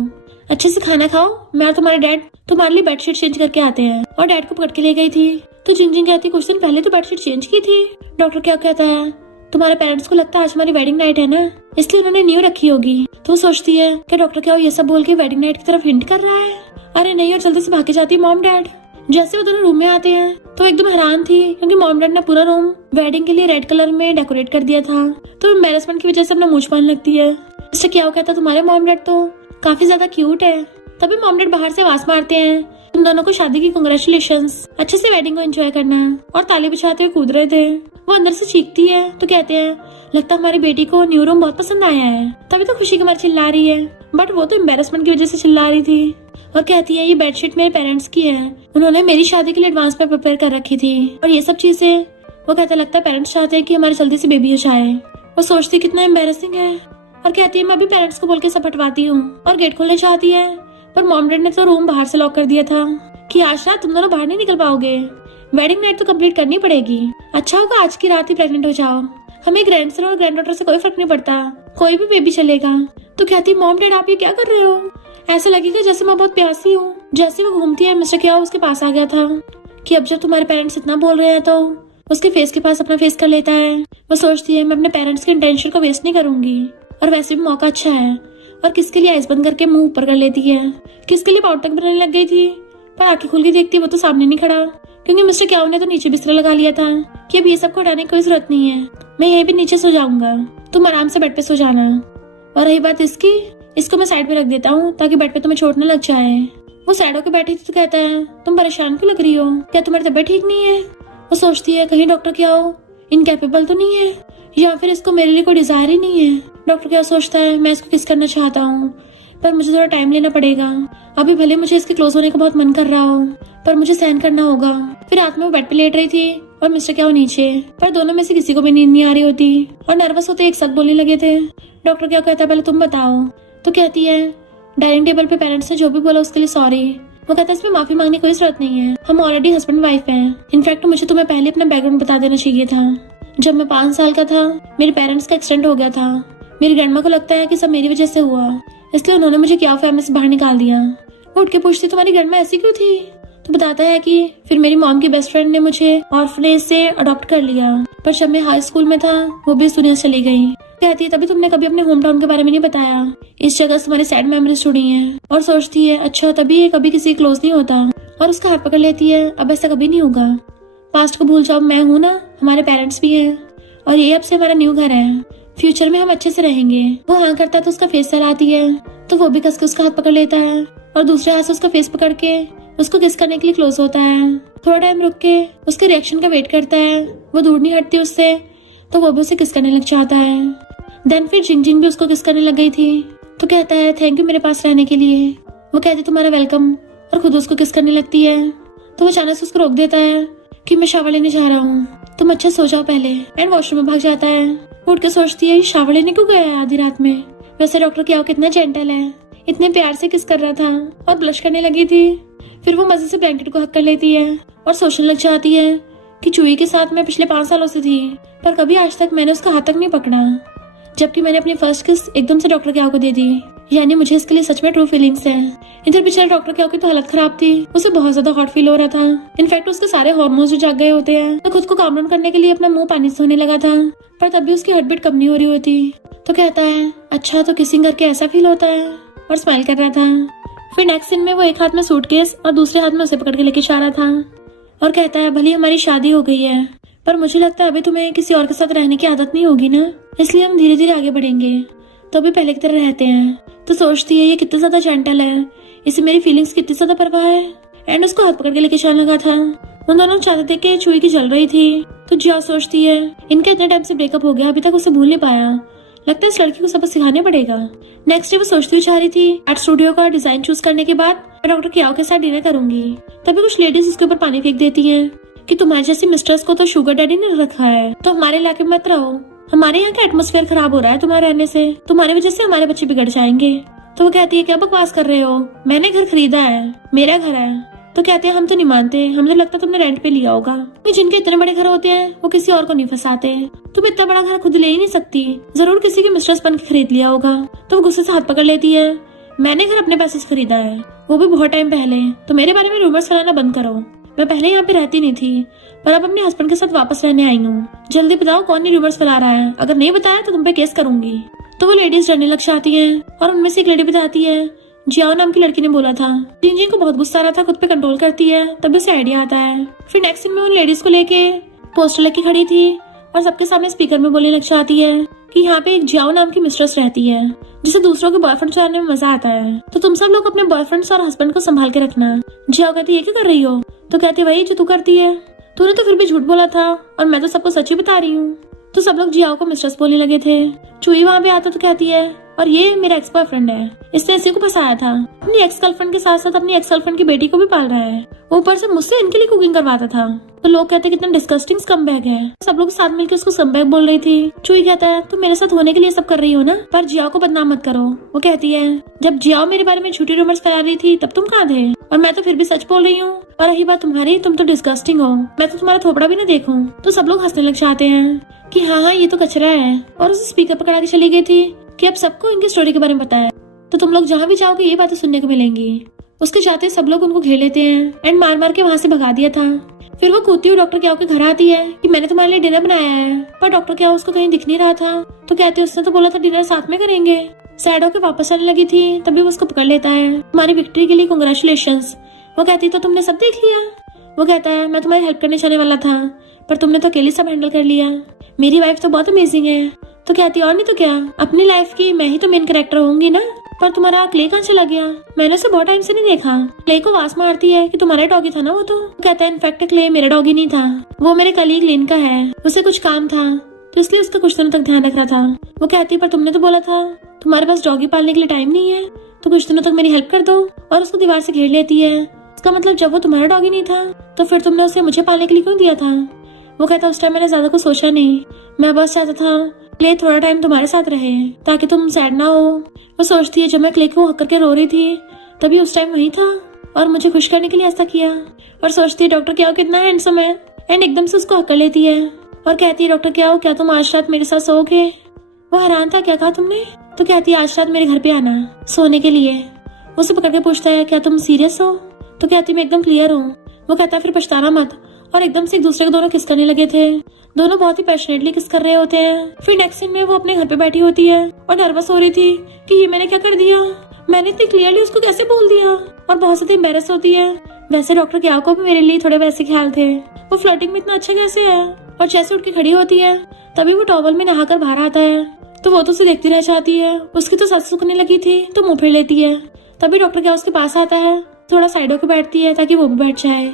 अच्छे से खाना खाओ, मैं और तुम्हारे डैड तुम्हारे लिए बेडशीट चेंज करके आते हैं। और डैड को पकड़ के ले गई थी। तो जिंजिंग कहती कुछ दिन पहले तो बेडशीट चेंज की थी। डॉक्टर क्या कहता है तुम्हारे पेरेंट्स को लगता है आज हमारी वेडिंग नाइट है ना, इसलिए उन्होंने न्यू रखी होगी। तो सोचती है कि डॉक्टर क्या ये सब बोल के वेडिंग नाइट की तरफ हिंट कर रहा है। अरे नहीं, और जल्दी से भाग के जाती है मॉम डैड। जैसे वो दोनों रूम में आते हैं तो एकदम हैरान थी क्योंकि मॉम डैड ने पूरा रूम वेडिंग के लिए रेड कलर में डेकोरेट कर दिया था। तो एम्बैरेसमेंट की वजह से अपना मुंह छुपाने लगती है। इससे क्या कहता तुम्हारे मॉम डैड तो काफी ज्यादा क्यूट है। तभी मॉम डैड बाहर से आवाज मारते हैं तुम दोनों को शादी की कांग्रेचुलेशंस, अच्छे से वेडिंग को एंजॉय करना है। और ताली बिछाते हुए कूद रहे थे। वो अंदर से चीखती है तो कहते हैं लगता है हमारी बेटी को न्यू रूम बहुत पसंद आया है, तभी तो खुशी के मारे चिल्ला रही है। बट वो तो एम्बेरसमेंट की वजह से चिल्ला रही थी और कहती है ये बेडशीट मेरे पेरेंट्स की है, उन्होंने मेरी शादी के लिए एडवांस में प्रिपेयर कर रखी थी और ये सब चीजें। वो कहता लगता है पेरेंट्स चाहते हैं कि हमारी जल्दी से बेबी हो जाए। वो सोचती कितना एम्बेरसिंग है और कहती है मैं अभी पेरेंट्स को बोल के सब हटवाती हूँ और गेट खोलना चाहती है, पर मॉम डैड ने तो रूम बाहर से लॉक कर दिया था कि आज रात तुम दोनों बाहर नहीं निकल पाओगे, वेडिंग नाइट तो कंप्लीट करनी पड़ेगी। अच्छा होगा आज की रात ही प्रेग्नेंट हो जाओ, हमें ग्रैंडसन और ग्रैंड डॉटर से कोई फर्क नहीं पड़ता, कोई भी बेबी चलेगा। तो कहती मॉम डैड आप ये क्या कर रहे हो, ऐसा लगेगा जैसे मैं बहुत प्यासी हूँ। जैसे वो घूमती है मिस्टर क्या उसके पास आ गया था कि अब जब तुम्हारे पेरेंट्स इतना बोल रहे हैं तो उसके फेस के पास अपना फेस कर लेता है। वो सोचती है मैं अपने पेरेंट्स के इंटेंशन को वेस्ट नहीं करूंगी और वैसे भी मौका अच्छा है, और किसके लिए आइस बंद करके मुंह ऊपर कर लेती है। किसके लिए पाउडर तक बनाने लग गई थी, पर आंखें खुल के देखती वो तो सामने नहीं खड़ा, क्योंकि मिस्टर क्याओ ने तो नीचे बिस्तर लगा लिया था कि अब ये सब को हटाने की कोई जरूरत नहीं है, मैं यहीं पे नीचे सो जाऊंगा, तुम आराम से बेड पे सो जाना। और रही बात इसको मैं साइड पे रख देता हूँ ताकि बेड पे तुम्हें चोट न लग जाए। वो साइड होकर बैठी थी तो कहता है तुम परेशान क्यों लग रही हो, क्या तुम्हारी तबीयत ठीक नहीं है। वो सोचती है कहीं डॉक्टर क्याओ इनकैपेबल तो नहीं है, या फिर इसको मेरे लिए कोई डिजायर ही नहीं है। डॉक्टर क्या सोचता है मैं इसको किस करना चाहता हूँ, पर मुझे थोड़ा टाइम लेना पड़ेगा, अभी भले मुझे इसके क्लोज होने का बहुत मन कर रहा हो पर मुझे सहन करना होगा। फिर रात में वो बेड पे लेट रही थी और मिस्टर क्या नीचे, पर दोनों में से किसी को भी नींद नहीं आ रही होती और नर्वस होते एक साथ बोलने लगे थे। डॉक्टर क्या कहता है पहले तुम बताओ। तो कहती है डाइनिंग टेबल पे पेरेंट्स ने जो भी बोला उसके लिए सॉरी। वो कहता है इसमें माफी मांगने की कोई जरूरत नहीं है, हम ऑलरेडी हस्बैंड वाइफ हैं। इनफैक्ट मुझे तुम्हें पहले अपना बैकग्राउंड बता देना चाहिए था। जब मैं 5 साल का था मेरे पेरेंट्स का एक्सीडेंट हो गया था, मेरी ग्रैंडमा को लगता है कि सब मेरी वजह से हुआ, इसलिए उन्होंने मुझे क्या फैमिली से बाहर निकाल दिया। वो उठ के पूछती तुम्हारी ग्रैंडमा ऐसी क्यों थी, तो बताता है कि फिर मेरी मॉम की बेस्ट फ्रेंड ने मुझे ऑर्फनेज से अडॉप्ट कर लिया, पर जब मैं हाई स्कूल में था वो भी इस दुनिया से चली गई। कहती है तभी तुमने कभी अपने होम टाउन के बारे में नहीं बताया, इस जगह से तुम्हारी सैड मेमोरीज जुड़ी हैं। और सोचती है अच्छा तभी ये कभी किसी क्लोज नहीं होता, और उसका हाथ पकड़ लेती है अब ऐसा कभी नहीं होगा, पास्ट को भूल जाओ, मैं हूँ ना, हमारे पेरेंट्स भी हैं और ये अब से हमारा न्यू घर है, फ्यूचर में हम अच्छे से रहेंगे। वो हाँ करता तो उसका फेस सहलाती है तो वो भी कस के उसका हाथ पकड़ लेता है और दूसरे हाथ से उसका फेस पकड़ के उसको किस करने के लिए क्लोज होता है। थोड़ा टाइम रुक के उसके रिएक्शन का वेट करता है, वो दूर नहीं हटती उससे तो वो भी उसे किस करने लग जाता है। देन फिर जिंग भी उसको किस करने लग गई थी तो कहता है थैंक यू मेरे पास रहने के लिए। वो कहती तुम्हारा वेलकम और खुद उसको किस करने लगती है तो वो अचानक से उसको रोक देता है कि मैं शावर लेने जा रहा हूँ, तुम अच्छा सो जाओ पहले, एंड वॉशरूम में भाग जाता है। उठ के सोचती है ये शावर लेने क्यों गया है आधी रात में, वैसे डॉक्टर क्या कितना जेंटल है, इतने प्यार से किस कर रहा था और ब्लश करने लगी थी। फिर वो मजे से ब्लैंकेट को हक कर लेती है और सोचने लग जाती है कि चूई के साथ मैं पिछले 5 सालों से थी पर कभी आज तक मैंने उसका हाथ तक नहीं पकड़ा, जबकि मैंने अपनी फर्स्ट किस एकदम से डॉक्टर क्या को दे दी, यानी मुझे इसके लिए सच में ट्रू फीलिंग्स है। इधर बेचारा डॉक्टर क्या की तो हालत खराब थी, उसे बहुत ज्यादा हॉट फील हो रहा था, इनफैक्ट उसके सारे हार्मोन्स जो जाग गए होते हैं। तो खुद को काम डाउन करने के लिए अपना मुंह पानी से होने लगा था, पर तब भी उसकी हार्ट बीट कम नहीं हो रही होती। तो कहता है अच्छा तो किसिंग करके ऐसा फील होता है, और स्माइल कर रहा था। फिर नेक्स्ट सीन में वो एक हाथ में सूटकेस और दूसरे हाथ में उसे पकड़ के लेके जा रहा था और कहता है भले हमारी शादी हो गई है पर मुझे लगता है अभी तुम्हें किसी और के साथ रहने की आदत नहीं होगी ना, इसलिए हम धीरे धीरे आगे बढ़ेंगे, तो अभी पहले की तरह रहते हैं। तो सोचती है ये कितना ज्यादा जेंटल है, इसे मेरी फीलिंग्स कितनी ज्यादा परवाह है, एंड उसको हाथ पकड़ के लेके जाने लगा था। उन दोनों चाहते थे कि चुई की जल रही थी। तो जिया सोचती है इनका इतने टाइम से ब्रेकअप हो गया, अभी तक उसे भूल नहीं पाया, लगता है इस लड़की को सबक सिखाने पड़ेगा। नेक्स्ट डे वो सोचती हुई जा रही थी आर्ट स्टूडियो का डिजाइन चूज करने के बाद मैं डॉक्टर कियाओ के साथ डिनर करूंगी। तभी कुछ लेडीज उसके ऊपर पानी फेंक देती हैं कि तुम्हारे जैसी मिस्ट्रेस को तो शुगर डैडी ने रखा है, तो हमारे इलाके में मत रहो, हमारे यहाँ का एटमोस्फेयर खराब हो रहा है तुम्हारे रहने से, तुम्हारी वजह से हमारे बच्चे बिगड़ जाएंगे। तो वो कहती है क्या बकवास कर रहे हो, मैंने घर खरीदा है, मेरा घर है। तो कहते हैं हम तो नहीं मानते, हमें लगता तुमने रेंट पे लिया होगा। जिनके इतने बड़े घर होते हैं वो किसी और को नहीं फंसाते, तुम इतना बड़ा घर खुद ले ही नहीं सकती, जरूर किसी के मिस्ट्रेस बन के खरीद लिया होगा। तो वो गुस्से से हाथ पकड़ लेती है मैंने घर अपने पैसे से खरीदा है, वो भी बहुत टाइम पहले, तो मेरे बारे में रूमर्स फैलाना बंद करो, मैं पहले यहाँ पे रहती नहीं थी पर अब अपने हस्बैंड के साथ वापस रहने आई हूँ, जल्दी बताओ कौन ये रूमर्स फैला रहा है, अगर नहीं बताया तो तुम पे केस करूंगी। तो वो लेडीज डरने लग जाती है और उनमें से एक लेडी बताती है जियाओ नाम की लड़की ने बोला था। जिंजिंग को बहुत गुस्सा आ रहा था, खुद पे कंट्रोल करती है, तभी उसे आइडिया आता है। फिर नेक्स्ट सीन में उन लेडीज को लेके पोस्टर लेके खड़ी थी और सबके सामने स्पीकर में बोलने लग जाती है कि यहाँ पे एक जियाओ नाम की मिस्ट्रेस रहती है जिसे दूसरों के बॉयफ्रेंड चलाने में मजा आता है, तो तुम सब लोग अपने बॉयफ्रेंड्स और हस्बैंड को संभाल के रखना। जियाओ कहती है क्या कर रही हो, तो कहती है वही जो तू करती है। तूने तो फिर भी झूठ बोला था और मैं तो सबको सच ही बता रही हूँ। तो सब लोग जियाओ को मिस्ट्रेस बोलने लगे थे। चुई वहाँ पे आता तो कहती है और ये मेरा एक्स बॉयफ्रेंड है, इसने इसी को फंसाया था। अपनी एक्स गर्लफ्रेंड के साथ साथ अपनी एक्स गर्लफ्रेंड की बेटी को भी पाल रहा है, ऊपर से मुझसे इनके लिए कुकिंग करवाता था। तो लोग कहते हैं कितना डिस्गस्टिंग स्कमबैग है। सब लोग साथ मिलकर उसको स्कमबैग बोल रही थी। चुई कहता है तुम मेरे साथ होने के लिए सब कर रही हो ना, पर जियाओ को बदनाम मत करो। वो कहती है जब जियाओ मेरे बारे में झूठी रूमर्स फैला रही थी तब तुम कहाँ थे, और मैं तो फिर भी सच बोल रही हूँ। और रही बात तुम्हारी, तुम तो डिस्गस्टिंग हो, मैं तो तुम्हारा थोपड़ा भी ना देखूं। तो सब लोग हंसने लग जाते हैं कि हाँ ये तो कचरा है, और उसे स्पीकर पकड़ा के चली गई थी कि अब सबको इनकी स्टोरी के बारे में पता है, तो तुम लोग जहाँ भी जाओगे ये बातें सुनने को मिलेंगी। उसके जाते सब लोग उनको घेर लेते हैं एंड मार मार के वहाँ से भगा दिया था। फिर वो कूदती हुई डॉक्टर क्याओ के घर आती है कि मैंने तुम्हारे लिए डिनर बनाया है, पर डॉक्टर क्याओ उसको कहीं दिख नहीं रहा था। तो कहती है उसने तो बोला था डिनर साथ में करेंगे। सैड होकर वापस आने लगी थी तभी वो उसको पकड़ लेता है। तुम्हारी विक्ट्री के लिए कांग्रेचुलेशंस। वो कहती तो तुमने सब देख लिया। वो कहता है मैं तुम्हारी हेल्प करने जाने वाला था, पर तुमने तो अकेले सब हैंडल कर लिया। मेरी वाइफ तो बहुत अमेजिंग है। तो कहती और नहीं तो क्या, अपनी लाइफ की मैं ही तो मेन कैरेक्टर होंगी ना। पर तुम्हारा क्ले कहाँ चला गया, मैंने उसे बहुत टाइम से नहीं देखा। क्ले को वास मारती है कि तुम्हारा डॉगी था ना वो। तो कहता है इनफैक्ट क्ले मेरा डॉगी नहीं था, वो मेरे कलीग लिन का है, उसे कुछ काम था तो इसलिए उसका कुछ दिनों तक ध्यान रख रहा था। वो कहती पर तुमने तो बोला था तुम्हारे पास डॉगी पालने के लिए टाइम नहीं है, तो कुछ दिनों तक मेरी हेल्प कर दो। और उसको दीवार से घेर लेती है। इसका मतलब जब वो तुम्हारा डॉगी नहीं था तो फिर तुमने उसे मुझे पालने के लिए क्यों दिया था। वो कहता उस टाइम मैंने ज्यादा कुछ सोचा नहीं, मैं बस चाहता था क्ले थोड़ा टाइम तुम्हारे साथ रहे ताकि तुम सैड ना हो। वो सोचती है जब मैं क्ले को हक करके रो रही थी तभी उस टाइम वही था और मुझे खुश करने के लिए ऐसा किया। और सोचती है डॉक्टर क्याओ कितना हैंडसम है एंड एकदम से उसको हक कर लेती है और कहती है डॉक्टर क्याओ क्या तुम आज रात मेरे साथ सोओगे। वो हैरान था क्या कहा तुमने। तो कहती है आज रात मेरे घर पे आना सोने के लिए। उसे पकड़ के पूछता है क्या तुम सीरियस हो। तो कहती मैं एकदम क्लियर हूँ। वो कहता है फिर पछताना मत। और एकदम से एक दूसरे को दोनों किस करने लगे थे। दोनों बहुत ही पैशनेटली किस कर रहे होते हैं। फिर नेक्स्ट सीन में वो अपने घर पे बैठी होती है और नर्वस हो रही थी कि ये मैंने क्या कर दिया, मैंने इतनी क्लियरली उसको कैसे बोल दिया, और बहुत ज्यादा एम्बेरस होती है। वैसे डॉक्टर क्याओ को भी मेरे लिए थोड़े वैसे ख्याल थे, वो फ्लर्टिंग में इतना अच्छा कैसे है। और जैसे उठ के खड़ी होती है तभी वो टॉवल में नहाकर बाहर आता है तो वो तो उसे देखती रह जाती है। उसकी तो सांस सूखने लगी थी तो मुंह फेर लेती है। तभी डॉक्टर क्याओ उसके पास आता है, थोड़ा साइड होकर बैठती है ताकि वो भी बैठ जाए।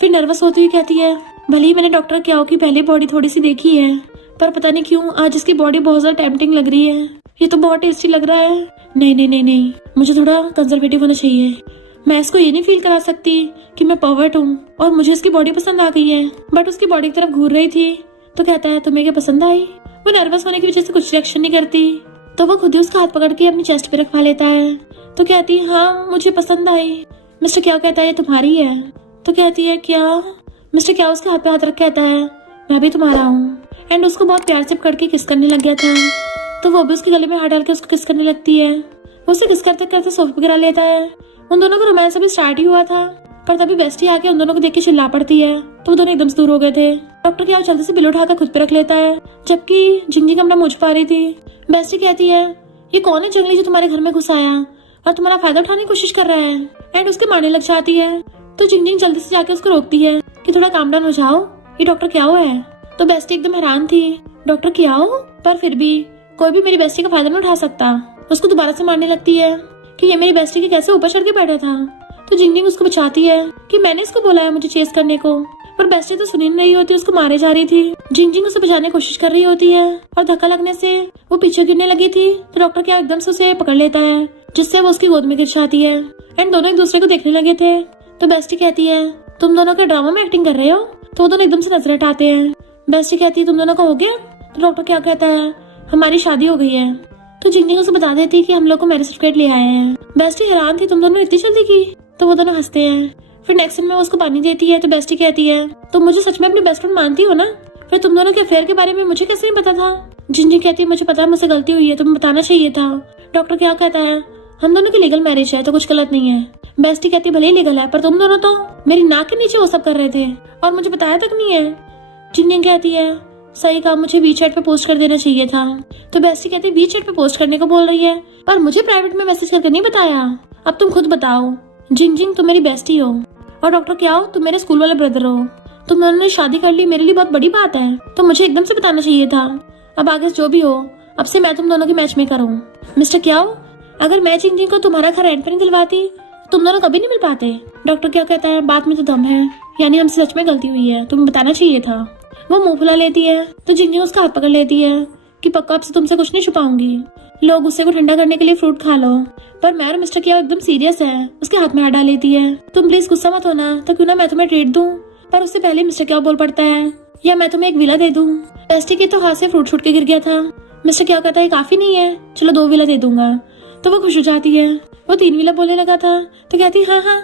फिर नर्वस होती हुई कहती है भले ही मैंने डॉक्टर क्याओ की पहले बॉडी थोड़ी सी देखी है, पर पता नहीं क्यों आज इसकी बॉडी बहुत ज्यादा टेम्पटिंग लग रही है, ये तो बहुत टेस्टी लग रहा है। नहीं नहीं नहीं नहीं, मुझे थोड़ा कंजर्वेटिव होना चाहिए। मैं इसको ये नहीं फील करा सकती कि मैं पर्वर्ट हूँ और मुझे इसकी बॉडी पसंद आ गई है। बट उसकी बॉडी की तरफ घूर रही थी तो कहता है तुम्हें क्या पसंद आई। वो नर्वस होने की वजह से कुछ रिएक्शन नहीं करती तो वो खुद ही उसका हाथ पकड़ के अपनी चेस्ट पे रखवा लेता है। तो कहती है हाँ मुझे पसंद आई। मिस्टर क्या कहता है ये तुम्हारी है। तो कहती है क्या। मिस्टर क्या उसके हाथ पे हाथ रख कहता है मैं भी तुम्हारा हूँ। एंड उसको बहुत प्यार से पकड़ के किस करने लग गया था तो वो भी उसके गले में हाथ डाल के उसको किस करने लगती है। वो उसे किस करते करते सोफे पे गिरा लेता है। उन दोनों का रोमांस अभी स्टार्ट ही हुआ था, पर तभी बेस्टी आके उन दोनों को देख के चिल्ला पड़ती है तो वो दोनों एकदम से दूर हो गए थे। डॉक्टर क्या जल्दी से बिल उठाकर खुद पे रख लेता है जबकि जिंजी कमरा मुझ पा रही थी। बेस्टी कहती है ये कौन है जंगली जो तुम्हारे घर में घुस आया और तुम्हारा फायदा उठाने की कोशिश कर रहा है। एंड उसके मारने लग जाती है तो जिंजिंग जल्दी से जाके उसको रोकती है कि थोड़ा काम डाउन हो जाओ, ये डॉक्टर क्याओ है। तो बेस्टी एकदम हैरान थी डॉक्टर क्याओ, पर फिर भी कोई भी मेरी बेस्टी का फायदा नहीं उठा सकता। उसको दोबारा से मारने लगती है कि ये मेरी बेस्टी के कैसे ऊपर चढ़ के बैठा था। तो जिंजिंग उसको बचाती है कि मैंने इसको बोला है मुझे चेस करने को, पर बेस्टी तो सुनी नहीं होती, उसको मारे जा रही थी। जिंजिंग उसे बचाने की कोशिश कर रही होती है और धक्का लगने से वो पीछे गिरने लगी थी तो डॉक्टर क्या एकदम से उसे पकड़ लेता है जिससे वो उसकी गोद में गिर जाती है। एंड दोनों एक दूसरे को देखने लगे थे तो बेस्टी कहती है तुम दोनों के ड्रामा में एक्टिंग कर रहे हो। तो वो दोनों एकदम से नजर हटाते हैं। बेस्टी कहती है तुम दोनों का हो गया। तो डॉक्टर क्या कहता है हमारी शादी हो गई है। तो जिंजिंग उसे बता देती है कि हम लोग को मैरिज सर्टिफिकेट ले आए हैं। बेस्टी हैरान थी तुम दोनों इतनी जल्दी की। तो वो दोनों हंसते हैं। फिर नेक्स्ट सीन में उसको पानी देती है तो बेस्टी कहती है तुम मुझे सच में अपनी बेस्ट फ्रेंड मानती हो ना। फिर तुम दोनों के अफेयर के बारे में मुझे कैसे नहीं पता था। जिंजिंग कहती है मुझे पता है मुझसे गलती हुई है, तुम्हें बताना चाहिए था। डॉक्टर क्या कहता है हम दोनों की लीगल मैरिज है तो कुछ गलत नहीं है। बेस्टी कहती भले ही लीगल है पर तुम दोनों तो मेरी नाक के नीचे वो सब कर रहे थे और मुझे बताया तक नहीं है। जिंजिंग कहती है सही कहा, मुझे वीचैट पे पोस्ट कर देना चाहिए था। तो बेस्टी कहती है वीचैट पे पोस्ट करने को बोल रही है पर मुझे प्राइवेट में मैसेज करके नहीं बताया। अब तुम खुद बताओ। जिंजिंग तुम मेरी बेस्टी हो और डॉक्टर क्या हो तुम मेरे स्कूल वाले ब्रदर हो। तुम दोनों ने शादी कर ली मेरे लिए बहुत बड़ी बात है तो मुझे एकदम से बताना चाहिए था। अब आगे जो भी हो अब से मैं तुम दोनों की मैच में करूँ। मिस्टर क्या हो अगर मैं जिंजिंग को तुम्हारा घर रेंट पर नहीं दिलवाती तुम दोनों कभी नहीं मिल पाते। डॉक्टर क्या कहता है, बात में तो दम है, यानी हमसे सच में गलती हुई है, तुम्हें बताना चाहिए था। वो मुंह फुला लेती है तो जिंजिंग उसका हाथ पकड़ लेती है कि पक्का अब से तुमसे कुछ नहीं छुपाऊंगी, लो गुस्से को ठंडा करने के लिए फ्रूट खा लो। पर मैं और मिस्टर किया एकदम सीरियस है, उसके हाथ में हाथ डाल लेती है। तुम प्लीज गुस्सा मत होना, तो क्यों ना मैं तुम्हें ट्रीट दूं। पर उससे पहले मिस्टर क्या बोल पड़ता है, या मैं तुम्हें एक विला दे दूं। बेस्टी के तो हाथ से फ्रूट छूट के गिर गया था। मिस्टर क्या कहता है, काफी नहीं है, चलो 2 विला दे दूंगा। तो वो खुश हो जाती है। वो 3 विला बोलने लगा था तो कहती हाँ हाँ,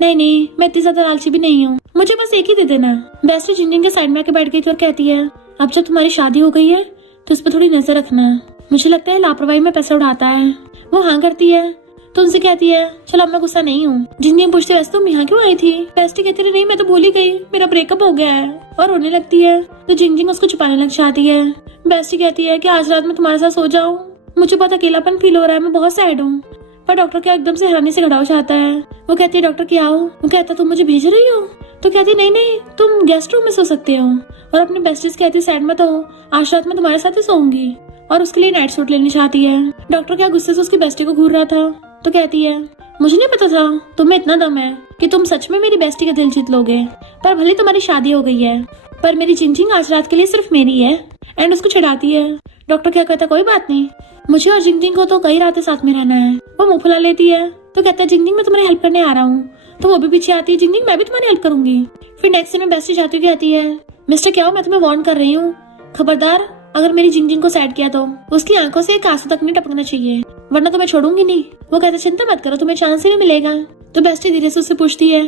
नहीं मैं इतनी ज्यादा लालची भी नहीं हूँ, मुझे बस एक ही दे देना। बेस्टी जिंजिंग के साइड में आके बैठ गई और कहती है, अब जब तुम्हारी शादी हो गई है तो उस पर थोड़ी नजर रखना, मुझे लगता है लापरवाही में पैसा उड़ाता है। वो हाँ करती है तो उनसे कहती है, चलो अब मैं गुस्सा नहीं हूँ। जिंजिंग पूछती है, वैसे तुम यहाँ क्यों आई थी। बेस्टी कहती है, नहीं मैं तो भूल ही गई, मेरा ब्रेकअप हो गया है, और रोने लगती है। तो जिंजिंग उसको छुपाने लग जाती है। बेस्टी कहती है कि आज रात में तुम्हारे साथ सो जाऊं, मुझे बहुत अकेलापन फील हो रहा है, मैं बहुत सैड हूँ। पर डॉक्टर क्या एकदम से हैरानी से खड़ा हो जाता है। वो कहती है, डॉक्टर क्या हो। वो कहता है, तुम मुझे भेज रही हो। तो कहती है, नहीं तुम गेस्ट रूम में सो सकते हो। और अपने बेस्टी से कहती है, सैड मत हो, आज रात में तुम्हारे साथ ही सोऊंगी, और उसके लिए नाइट सूट लेनी चाहती है। डॉक्टर क्या गुस्से से उसकी बेस्टी को घूर रहा था तो कहती है, मुझे नहीं पता था तुम्हें इतना दम है कि तुम सच में मेरी बेस्टी का दिल जीत लोगे। पर भले तुम्हारी शादी हो गई है, पर मेरी जिंजिंग आज रात के लिए सिर्फ मेरी है। एंड उसको चिढ़ाती है। डॉक्टर क्या कहता है, कोई बात नहीं, मुझे और जिंजिंग को तो कई रातें साथ में रहना है। वो मुंह फुला लेती है तो कहता है, जिंजिंग मैं तुम्हारी हेल्प करने आ रहा हूँ। तो वो भी पीछे आती है, जिंजिंग मैं भी तुम्हारी हेल्प करूंगी। फिर नेक्स्ट दिन में बेस्टी जाती हुई कहती है, मिस्टर क्या हो, मैं तुम्हें वार्न कर रही हूँ, खबरदार अगर मेरी जिंजिंग को सैड किया तो उसकी आंखों से एक आंसू तक नहीं टपकना चाहिए, वरना तो मैं छोड़ूंगी नहीं। वो कहता है, चिंता मत करो, तुम्हें चांस ही नहीं मिलेगा। तो बेस्टी धीरे से उससे पूछती है,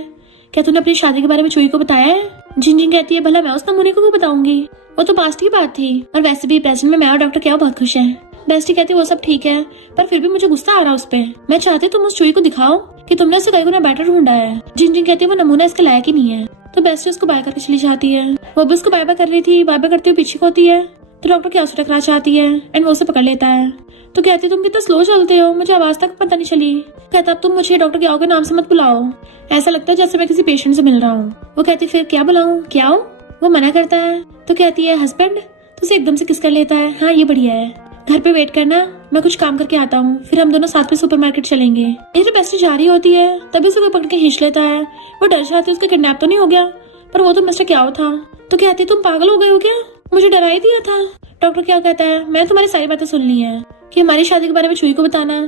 क्या तूने अपनी शादी के बारे में चुई को बताया है। जिंजिंग कहती है, भला मैं उस नमूने को क्यों बताऊंगी, वो तो पास्ट की बात थी, और वैसे भी प्रेजेंट में मैं और डॉक्टर क्या बहुत खुश है। बेस्टी कहती है, वो सब ठीक है, पर फिर भी मुझे गुस्सा आ रहा उस पे। मैं चाहती तुम उस चुई को दिखाओ कि तुमने उसे कई गुना बेटर ढूंढा है। जिंजिंग कहती है, वो नमूना इसके लायक ही नहीं है। तो बेस्टी उसको बाय करके चली जाती है। वो भी उसको बाय बाय कर रही थी, बाय बाय करते हुए पीछे होती है तो डॉक्टर क्या उसे टकरा चाहती है एंड वो उसे पकड़ लेता है। तो कहती है, तुम कितना स्लो चलते हो, मुझे आवाज तक पता नहीं चली। कहता, अब तुम मुझे डॉक्टर क्या के नाम से मत बुलाओ, ऐसा लगता है जैसे मैं किसी पेशेंट से मिल रहा हूँ। वो कहती, फिर क्या बुलाऊं, क्या हो। वो मना करता है तो कहती है, हस्बैंड। तो उसे एकदम से किस कर लेता है। हाँ ये बढ़िया है, घर पे वेट करना, मैं कुछ काम करके आता हूँ, फिर हम दोनों साथ में सुपरमार्केट चलेंगे। ये तो बेस्टी जा रही होती है तभी उसे कोई पकड़ के खींच लेता है। वो डर जाती है उसका किडनैप तो नहीं हो गया, पर वो तो मिस्टर क्या था। तो कहती है, तुम पागल हो गए हो क्या, मुझे डरा ही दिया था। डॉक्टर क्या कहता है, मैंने तुम्हारी सारी बातें सुन ली है कि हमारी शादी के बारे में चुई को बताना।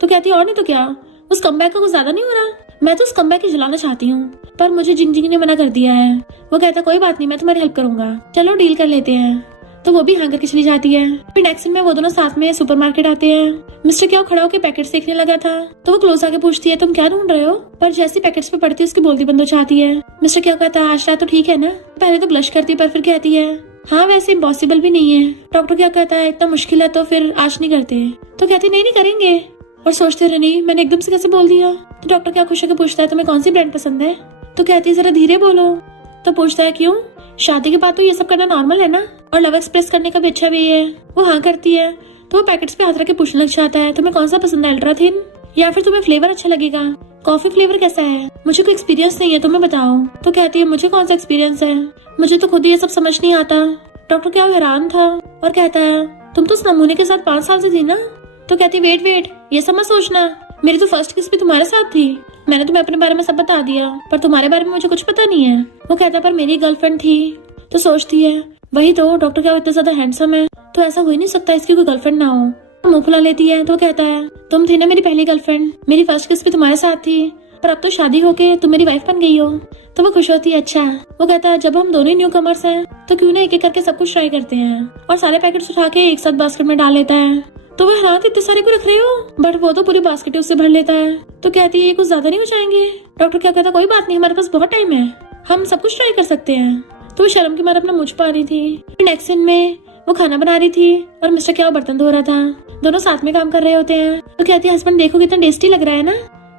तो कहती है, और नहीं तो क्या, उस कमबैक का कुछ ज्यादा नहीं हो रहा, मैं तो उस कमबैक ही जलाना चाहती हूँ, पर मुझे जिंजिंग ने मना कर दिया है। वो कहता है, कोई बात नहीं, मैं तुम्हारी हेल्प करूंगा, चलो डील कर लेते हैं। तो वो भी हाँ करके चली जाती है। फिर नेक्स्ट दिन में वो दोनों साथ में सुपरमार्केट आते हैं। मिस्टर क्या खड़ा होकर पैकेट्स देखने लगा था तो वो क्लोज आके पूछती है, तुम क्या ढूंढ रहे हो। पर जैसे पैकेट्स पे पड़ती है उसकी बोलती बंद हो जाती है। मिस्टर क्या कहता है, आज रात तो ठीक है ना। पहले तो ब्लश करती है पर फिर कहती है, हाँ वैसे इम्पॉसिबल भी नहीं है। डॉक्टर क्या कहता है, इतना मुश्किल है तो फिर आज नहीं करते। तो कहती नहीं करेंगे, और सोचते रहे, नहीं मैंने एकदम से कैसे बोल दिया। तो डॉक्टर क्या खुश होकर पूछता है, तुम्हें कौन सी ब्रांड पसंद है। तो कहती है, जरा धीरे बोलो। तो पूछता है, क्यों, शादी के बाद तो ये सब करना नॉर्मल है ना, और लव एक्सप्रेस करने का भी अच्छा वे है। वो हाँ करती है तो वो पैकेट्स पे हाथ रख के पूछने लग जाता है, तुम्हें कौन सा पसंद है, अल्ट्रा थिन या फिर तुम्हें फ्लेवर अच्छा लगेगा, कॉफी फ्लेवर कैसा है, मुझे कोई एक्सपीरियंस नहीं है तुम्हें बताओ। तो कहती है, मुझे कौन सा एक्सपीरियंस है, मुझे तो खुद ही ये सब समझ नहीं आता। डॉक्टर क्या हैरान था और कहता है, तुम तो उस नमूने के साथ 5 साल से थी ना। तो कहती है, वेट ये सब मत सोचना, मेरी तो फर्स्ट किस भी तुम्हारे साथ थी, मैंने तुम्हें अपने बारे में सब बता दिया, पर तुम्हारे बारे में मुझे कुछ पता नहीं है। वो कहता पर मेरी गर्लफ्रेंड थी। तो सोचती है, वही तो, डॉक्टर क्या इतना ज्यादा हैंडसम है तो ऐसा हो ही नहीं सकता इसकी कोई गर्लफ्रेंड ना हो। मुंह फुला लेती है तो कहता है, तुम थी ना मेरी पहली गर्लफ्रेंड, मेरी फर्स्ट किस भी तुम्हारे साथ थी, पर अब तो शादी होके तुम मेरी वाइफ बन गई हो। तो वो खुश होती है। अच्छा। वो कहता है, जब हम दोनों ही न्यू कमर्स हैं तो क्यों ना एक एक करके सब कुछ ट्राई करते हैं, और सारे पैकेट्स उठा के एक साथ बास्केट में डाल लेता है। तो वो हैरान, इतने सारे क्यों रख रहे हो, बट वो तो पूरी बास्केट उससे भर लेता है। तो कहती है, ये कुछ ज्यादा नहीं हो जाएंगे। डॉक्टर क्या कहता, कोई बात नहीं, हमारे पास बहुत टाइम है, हम सब कुछ ट्राई कर सकते हैं। तो वो शर्म के मारे अपना मुंह छुपा रही थी। नेक्स्ट सीन में वो खाना बना रही थी और मिस्टर क्या बर्तन धो रहा था, दोनों साथ में काम कर रहे होते हैं। तो कहती है, हस्बैंड देखो कितना टेस्टी लग रहा है ना।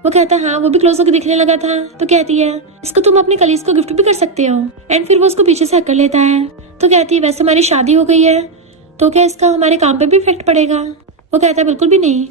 वो कहता है, हाँ। वो भी क्लोज होकर दिखने लगा था। तो कहती है, इसको तुम अपने कलीग को गिफ्ट भी कर सकते हो। एंड फिर वो उसको पीछे से हक कर लेता है। तो कहती है, वैसे हमारी शादी हो गई है तो क्या इसका हमारे काम पे भी इफेक्ट पड़ेगा। वो कहता है, बिल्कुल भी नहीं।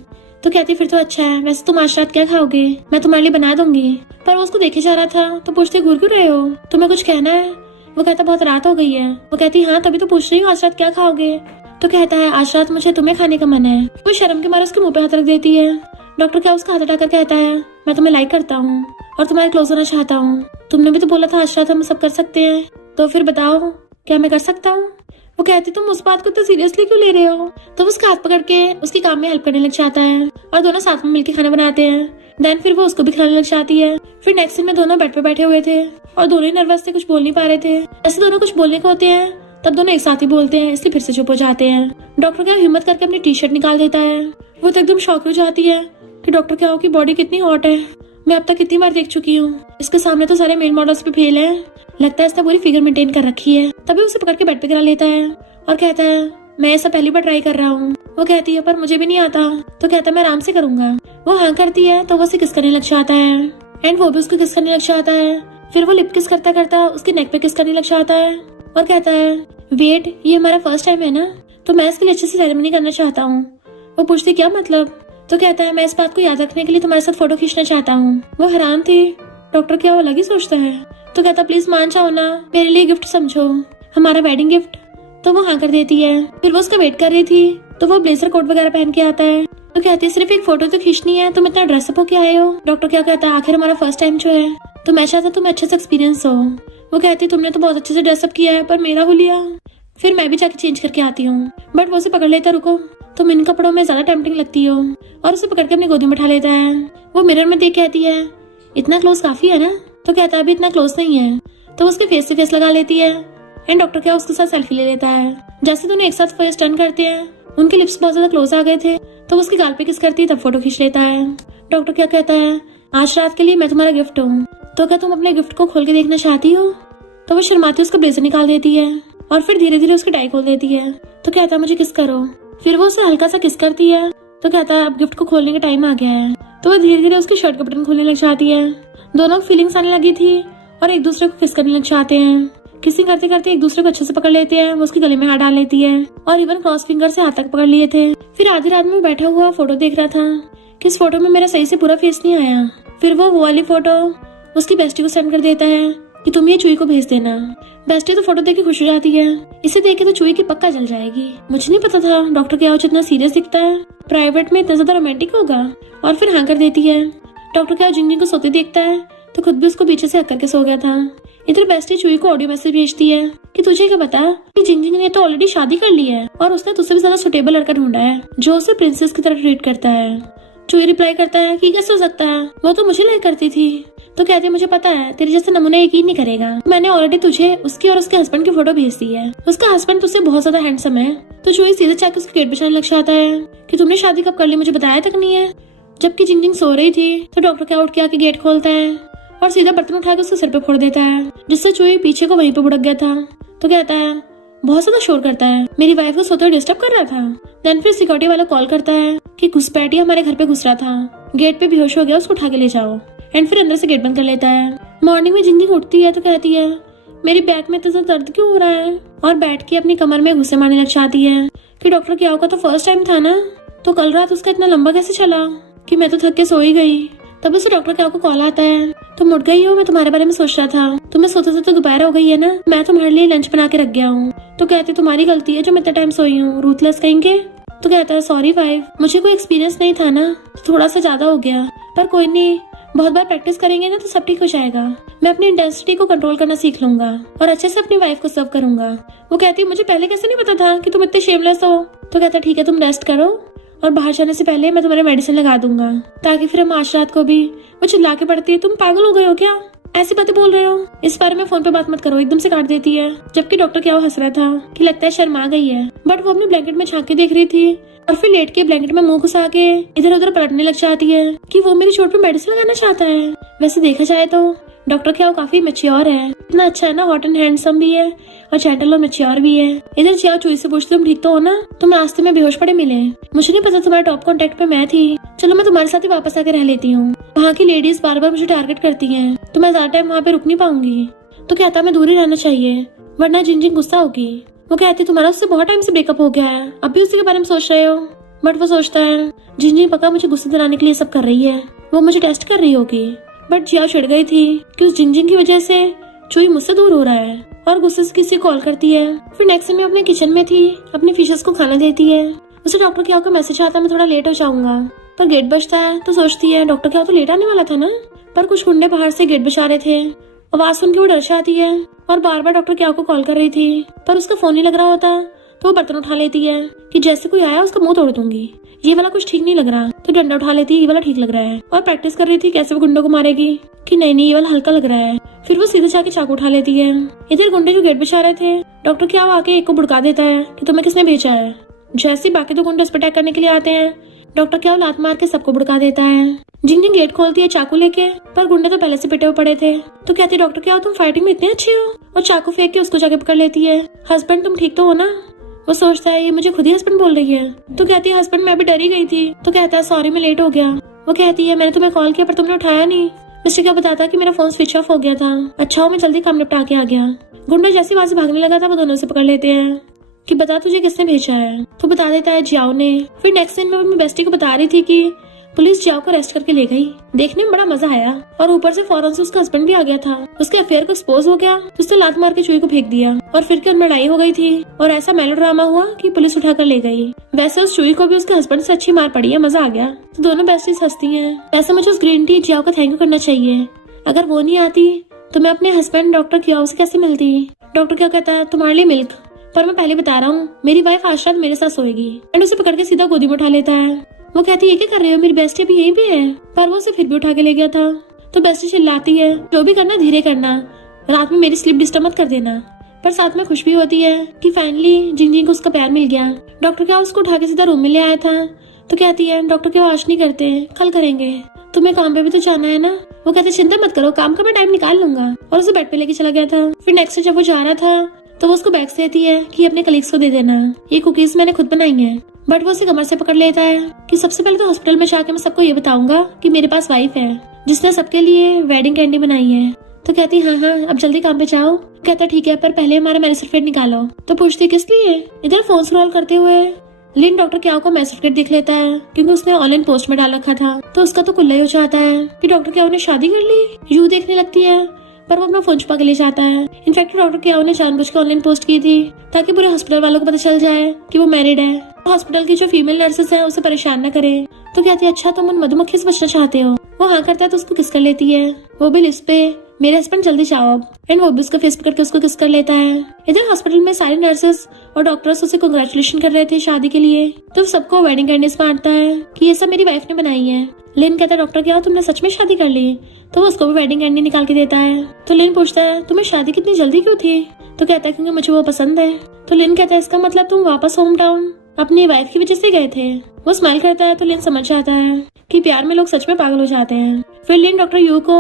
तो कहती है, फिर तो अच्छा है, वैसे तुम आज रात क्या खाओगे, मैं तुम्हारे लिए बना दूंगी। पर वो उसको देखे जा रहा था तो पूछते, घूर क्यों रहे हो, तुम्हें कुछ कहना है। वो कहता, बहुत रात हो गई है। वो कहती, हाँ तभी तो पूछ रही हूँ, आज रात क्या खाओगे। तो कहता है, आज रात मुझे तुम्हें खाने का मन है। वो शर्म के मारे उसके मुंह पे हाथ रख देती है। डॉक्टर क्या उसका हाथ हटाकर कहता है, मैं तुम्हें लाइक करता हूँ और तुम्हारे क्लोज होना चाहता हूँ। तुमने भी तो बोला था आज रात हम सब कर सकते हैं, तो फिर बताओ क्या मैं कर सकता हूँ। वो कहती तुम उस बात को तो सीरियसली क्यों ले रहे हो। तो उसका हाथ पकड़ के उसके काम में हेल्प करने लग जाता है और दोनों साथ में मिलकर खाना बनाते हैं। देन फिर वो उसको भी खिलाने लग जाती है। फिर नेक्स्ट सीन में दोनों बेड पे बैठे हुए थे और दोनों ही नर्वस थे, कुछ बोल नहीं पा रहे थे। ऐसे दोनों कुछ बोलने को होते हैं तब दोनों एक साथ ही बोलते हैं, इसलिए फिर से चुप हो जाते हैं। डॉक्टर क्या हिम्मत करके अपनी टी शर्ट निकाल देता है। वो तो एकदम शॉक हो जाती है कि डॉक्टर क्या की बॉडी कितनी हॉट है, मैं अब तक कितनी बार देख चुकी हूँ। इसके सामने तो सारे मेल मॉडल्स पे फेल है, लगता है इसने पूरी फिगर मेंटेन कर रखी है। तभी उसे पकड़ के बेड पे गिरा लेता है और कहता है मैं ऐसा पहली बार ट्राई कर रहा हूँ। वो कहती है पर मुझे भी नहीं आता। तो कहता है मैं आराम से करूंगा। वो हाँ करती है तो वो उसे किस करने लग जाता है एंड वो भी उसको किस करने लग जाता है। फिर वो लिप किस करता करता उसके नेक पे किस करने लग जाता है और कहता है वेट, ये हमारा फर्स्ट टाइम है ना, तो मैं इसके लिए अच्छे से सेरेमनी करना चाहता हूँ। वो पूछती क्या मतलब। तो कहता है मैं इस बात को याद रखने के लिए तुम्हारे साथ फोटो खींचना चाहता हूँ। वो हैरान थी, डॉक्टर क्या वो अलग ही सोचता है। तो कहता प्लीज मान जाओ ना, मेरे लिए गिफ्ट समझो, हमारा वेडिंग गिफ्ट। तो वो हाँ कर देती है। फिर वो उसका वेट कर रही थी तो वो ब्लेजर कोट वगैरह पहन के आता है। तो कहती है सिर्फ एक फोटो तो खींचनी है, तुम इतना ड्रेसअप होके आए हो। डॉक्टर क्या कहता है आखिर हमारा फर्स्ट टाइम जो है तो मैं चाहता तुम्हें अच्छे से एक्सपीरियंस हो। वो कहती तुमने तो बहुत अच्छे से ड्रेसअप किया है पर मेरा हुलिया, फिर मैं भी जाके चेंज करके आती हूँ। बट वो उसे पकड़ लेता रुको, तुम इन कपड़ों में ज्यादा टेम्पटिंग लगती हो, और उसे पकड़ के अपनी गोदी में बैठा लेता है। वो मिरर में देख कहती है इतना क्लोज काफी है ना। तो कहता है अभी इतना क्लोज नहीं है। तो उसके फेस से फेस लगा लेती है एंड डॉक्टर क्या उसके साथ सेल्फी ले लेता है। जैसे दोनों एक साथ फेस टर्न करते हैं, उनके लिप्स बहुत ज्यादा क्लोज आ गए थे तो उसके गाल पे किस करती है, तब फोटो खींच लेता है। डॉक्टर क्या कहता है आज रात के लिए मैं तुम्हारा गिफ्ट हूँ, तो क्या तुम अपने गिफ्ट को खोल के देखना चाहती हो। तो वो शर्माती उसका ब्लेजर निकाल देती है और फिर धीरे धीरे उसकी टाई खोल देती है। तो कहता है मुझे किस करो। फिर वो उसे हल्का सा किस करती है। तो कहता है अब गिफ्ट को खोलने का टाइम आ गया है। तो वो धीरे धीरे उसकी शर्ट का बटन खोलने लग जाती है। दोनों की फीलिंग्स आने लगी थी और एक दूसरे को किस करने लग जाते हैं। किसिंग करते करते एक दूसरे को अच्छे से पकड़ लेते हैं। वो उसके गले में हाथ डाल लेती है और इवन क्रॉस फिंगर से हाथ तक पकड़ लिए थे। फिर आधी रात में बैठा हुआ फोटो देख रहा था कि इस फोटो में मेरा सही से पूरा फेस नहीं आया। फिर वो वाली फोटो उसकी बेस्टी को सेंड कर देता है कि तुम ये चुई को भेज देना। बेस्टी तो फोटो देख के खुश हो जाती है, इसे देख के तो चुई की पक्का जल जाएगी। मुझे नहीं पता था डॉक्टर क्या इतना सीरियस दिखता है, प्राइवेट में इतना ज्यादा रोमांटिक होगा। और फिर हाँ कर देती है। डॉक्टर क्या जिंग को सोते देखता है तो खुद भी उसको पीछे से हक करके सो गया था। इधर बेस्टी चुई को ऑडियो मैसेज भेजती है कि तुझे क्या पता कि जिंग ने तो ऑलरेडी शादी कर ली है और उसने तुझसे भी ज्यादा सुटेबल लड़का ढूंढा है जो उसे प्रिंसेस की तरह ट्रीट करता है। चुई रिप्लाई करता है कि कैसे हो सकता है, वो तो मुझे लाइक करती थी। तो कहते मुझे पता है तेरे जैसे नमूने यकीन नहीं करेगा, मैंने ऑलरेडी तुझे उसकी और उसके हस्बैंड की फोटो भेज दी है। उसका हस्बैंड तुझसे बहुत ज्यादा हैंडसम है। तो चुई सीधे जाके उसके गेट बिछाने लग जाता है कि तुमने शादी कब कर ली, मुझे बताया तक नहीं है। जबकि जिंग सो रही थी तो डॉक्टर क्या उठ के आके गेट खोलता है और सीधा बर्तन उठा के उसके सिर पे फोड़ देता है, जिससे चुई पीछे को वहीं पे बुड़क गया था। तो कहता है बहुत ज्यादा शोर करता है, मेरी वाइफ को सोते हुए डिस्टर्ब कर रहा था। देन फिर सिक्योरिटी वाला कॉल करता है कि घुसपैठिया हमारे घर पे घुस रहा था, गेट पे बेहोश हो गया, उसको उठा के ले जाओ। एंड फिर अंदर से गेट बंद कर लेता है। मॉर्निंग में जिंग उठती है तो कहती है मेरी बैक में इतना दर्द क्यों हो रहा है, और बैठ के अपनी कमर में घुसे मारने लग जाती है कि डॉक्टर क्या का तो फर्स्ट टाइम था ना, तो कल रात उसका इतना लंबा कैसे चला कि मैं तो थक के सो ही गई। तब उसे डॉक्टर क्या को कॉल आता है, तुम उठ गई हो, मैं तुम्हारे बारे में सोच रहा था, तुम्हें सोते सोते दोपहर हो गई है ना, मैं तुम्हारे लिए लंच बना के रख गया हूँ। तो कहते तुम्हारी गलती है जो मैं इतना टाइम सोई हूँ, रूथलेस कहेंगे। तो कहता है सॉरी वाइफ, मुझे कोई एक्सपीरियंस नहीं था ना, तो थोड़ा सा ज्यादा हो गया, पर कोई नहीं, बहुत बार प्रैक्टिस करेंगे ना तो सब ठीक हो जाएगा। मैं अपनी इंटेंसिटी को कंट्रोल करना सीख लूंगा और अच्छे से अपनी वाइफ को सर्व करूंगा। वो कहती है मुझे पहले कैसे नहीं पता था कि तुम इतने शेमलेस हो। तो कहता ठीक है तुम रेस्ट करो और बाहर जाने से पहले मैं तुम्हारे मेडिसिन लगा दूंगा, ताकि फिर हम आज रात को भी। वो चिल्ला के पड़ती है तुम पागल हो गए हो क्या, ऐसी बातें बोल रहे हो, इस बारे में फोन पे बात मत करो, एकदम से काट देती है। जबकि डॉक्टर क्या वो हंस रहा था कि लगता है शर्मा गई है, बट वो अपने ब्लैंकेट में झांक के देख रही थी और फिर लेट के ब्लैंकेट में मुंह घुसा के इधर उधर पलटने लग जाती है कि वो मेरी चोट पे मेडिसिन लगाना चाहता है। वैसे देखा जाए तो डॉक्टर क्या वो काफी मैच्योर है, इतना अच्छा है ना, हॉट एंड हैंडसम भी है और जेंटल और मैच्योर भी है। इधर जिया चुई से पूछती तुम ठीक तो हो ना, तुम रास्ते में बेहोश पड़े मिले, मुझे नहीं पता तुम्हारे टॉप कॉन्टेक्ट पे मैं थी, चलो मैं तुम्हारे साथ ही वापस आके रह लेती हूँ। वहाँ की लेडीज बार बार मुझे टारगेट करती है तो मैं ज्यादा टाइम वहाँ पे रुक नहीं पाऊंगी। तो कहता मैं दूर ही रहना चाहिए वरना जिंग गुस्सा होगी। वो कहती तुम्हारा उससे बहुत टाइम से ब्रेकअप हो गया है, अब भी उसी के बारे में सोच रहे हो। बट वो सोचता है जिंग पक्का मुझे गुस्से दिलाने के लिए सब कर रही है, वो मुझे टेस्ट कर रही होगी। बट जिया चिढ़ गई थी कि उस जिंग की वजह से चुई मुझसे दूर हो रहा है और गुस्से से किसी को कॉल करती है। फिर नेक्स्ट में अपने किचन में थी, अपनी फिशेस को खाना देती है। उसे डॉक्टर क्या को मैसेज आता मैं थोड़ा लेट हो जाऊंगा, पर गेट बजता है तो सोचती है डॉक्टर क्या तो लेट आने वाला था ना, पर कुछ गुंडे बाहर से गेट बजा रहे थे। आवाज सुन के वो डर जाती है और बार बार डॉक्टर क्या को कॉल कर रही थी, पर उसका फोन नहीं लग रहा होता। तो वो बर्तन उठा लेती है कि जैसे कोई आया उसका मुंह तोड़ दूंगी, ये वाला कुछ ठीक नहीं लग रहा। तो डंडा उठा लेती है, ये वाला ठीक लग रहा है। और प्रैक्टिस कर रही थी कैसे वो गुंडों को मारेगी कि नहीं ये वाला हल्का लग रहा है। फिर वो सीधे जाके चाकू उठा लेती है। इधर गुंडे जो गेट बजा रहे थे, डॉक्टर क्या आके एक को भुड़का देता है कि तुम्हें किसने भेजा है। जैसे बाकी दो गुंडे उस पर अटैक करने के लिए आते हैं, डॉक्टर क्या लात मार के सबको भुड़का देता है। जिंग जिंग गेट खोलती है चाकू लेके, पर गुंडे तो पहले से पिटे हुए पड़े थे। तो कहती है डॉक्टर क्या तुम फाइटिंग में इतने अच्छे हो, और चाकू फेंक के उसको जाके पकड़ लेती है। हस्बैंड तुम ठीक तो हो ना। वो सोचता है ये मुझे खुद ही हस्बैंड बोल रही है। तो कहती है हस्बैंड मैं भी डरी गई थी। तो कहता है सॉरी मैं लेट हो गया। वो कहती है मैंने तुम्हें कॉल किया पर तुमने उठाया नहीं। मिस्टर क्या बताता कि मेरा फोन स्विच ऑफ हो गया था। अच्छा हो मैं जल्दी काम निपटा के आ गया। गुंडा जैसे वहां से भागने लगा था वो दोनों से पकड़ लेते हैं कि बता तुझे किसने भेजा है। तो बता देता है जियाओ ने। फिर नेक्स्ट सीन में अपनी बेस्टी को बता रही थी कि पुलिस जियाओ को अरेस्ट करके ले गई। देखने में बड़ा मजा आया और ऊपर से फौरन से उसका हस्बैंड भी आ गया था। उसके अफेयर को एक्सपोज हो गया तो उसने लात मार के चुई को फेंक दिया और फिर क्या लड़ाई हो गई थी और ऐसा मेलोड्रामा हुआ कि पुलिस उठाकर ले गई। वैसे उस चुई को भी उसके हस्बैंड से अच्छी मार पड़ी है, मजा आ गया। तो दोनों बेस्टीज हंसती हैं। वैसे मुझे उस ग्रीन टी जियाओ का थैंक यू करना चाहिए। अगर वो नहीं आती तो मैं अपने हस्बैंड डॉक्टर कियाओ से कैसे मिलती। डॉक्टर क्या कहता है तुम्हारे लिए मिल्क, पर मैं पहले बता रहा हूँ मेरी वाइफ आज रात मेरे साथ सोएगी। एंड उसे पकड़ के सीधा गोदी में उठा लेता है। वो कहती है क्या कर रहे हो, मेरी बेस्टी भी यहीं पे है, पर वो उसे फिर भी उठा के ले गया था। तो बेस्टी चिल्लाती है जो भी करना धीरे करना, रात में मेरी स्लीप डिस्टर्ब मत कर देना। पर साथ में खुश भी होती है कि फाइनली जिंग जिंग को उसका प्यार मिल गया। डॉक्टर क्या उसको उठा के सीधा रूम में ले आया था। तो कहती है डॉक्टर क्या आज नहीं करते, कल करेंगे, तुम्हें काम पे भी तो जाना है ना। वो कहते चिंता मत करो काम का मैं टाइम निकाल लूंगा, और उसे बेड पे लेके चला गया था। फिर नेक्स्ट डे जब वो जा रहा था तो वो उसको बैग्स देती है कि अपने कलीग्स को दे देना, ये कुकीज मैंने खुद बनाई है। बट वो उसे कमर से पकड़ लेता है कि सबसे पहले तो हॉस्पिटल में जाके मैं सबको ये बताऊंगा कि मेरे पास वाइफ है जिसने सबके लिए वेडिंग कैंडी बनाई है। तो कहती हाँ अब जल्दी काम पे जाओ। कहता ठीक है पर पहले हमारा मैरिज सर्टिफिकेट निकालो। तो पूछती किस लिए। इधर फोन स्क्रॉल करते हुए लिन डॉक्टर क्या को मैरिज सर्टिफिकेट दिख लेता है क्योंकि उसने ऑनलाइन पोस्ट में डाल रखा था। तो उसका तो कुल्ला ही हो जाता है कि डॉक्टर क्या ने शादी कर ली। यू देखने लगती है पर वो अपना फोन छुपा के ले जाता है। इनफैक्ट डॉक्टर क्या ने जानबूझकर ऑनलाइन पोस्ट की थी ताकि पूरे हॉस्पिटल वालों को पता चल जाए कि वो मैरिड है। हॉस्पिटल की जो फीमेल नर्सेस हैं उसे परेशान न करे। तो कहती है अच्छा तुम उन मधुमक्खी से बचना चाहते हो। वो हाँ करता है तो उसको किस कर लेती है, वो भी लिप्स पे, मेरे हस्बैंड जल्दी जाओ अब। एंड वो भी उसका फेस पकड़ के उसको किस कर लेता है। इधर हॉस्पिटल में सारी नर्सेस और डॉक्टर्स उसे कांग्रेचुलेशन कर रहे थे शादी के लिए। तो सबको वेडिंग कैंडीज बांटता है कि ये सब मेरी वाइफ ने बनाई है। लिन कहता है डॉक्टर क्या तुमने सच में शादी कर ली। तो वो उसको भी वेडिंग कैंडी निकाल के देता है। तो लिन पूछता है तुम्हें शादी कितनी जल्दी क्यों थी। तो कहता है क्योंकि मुझे वो पसंद है। तो लिन कहता है इसका मतलब तुम वापस होम टाउन अपनी वाइफ की वजह से गए थे। वो स्माइल करता है तो लिन समझ जाता है कि प्यार में लोग सच में पागल हो जाते हैं। फिर लिन डॉक्टर यू को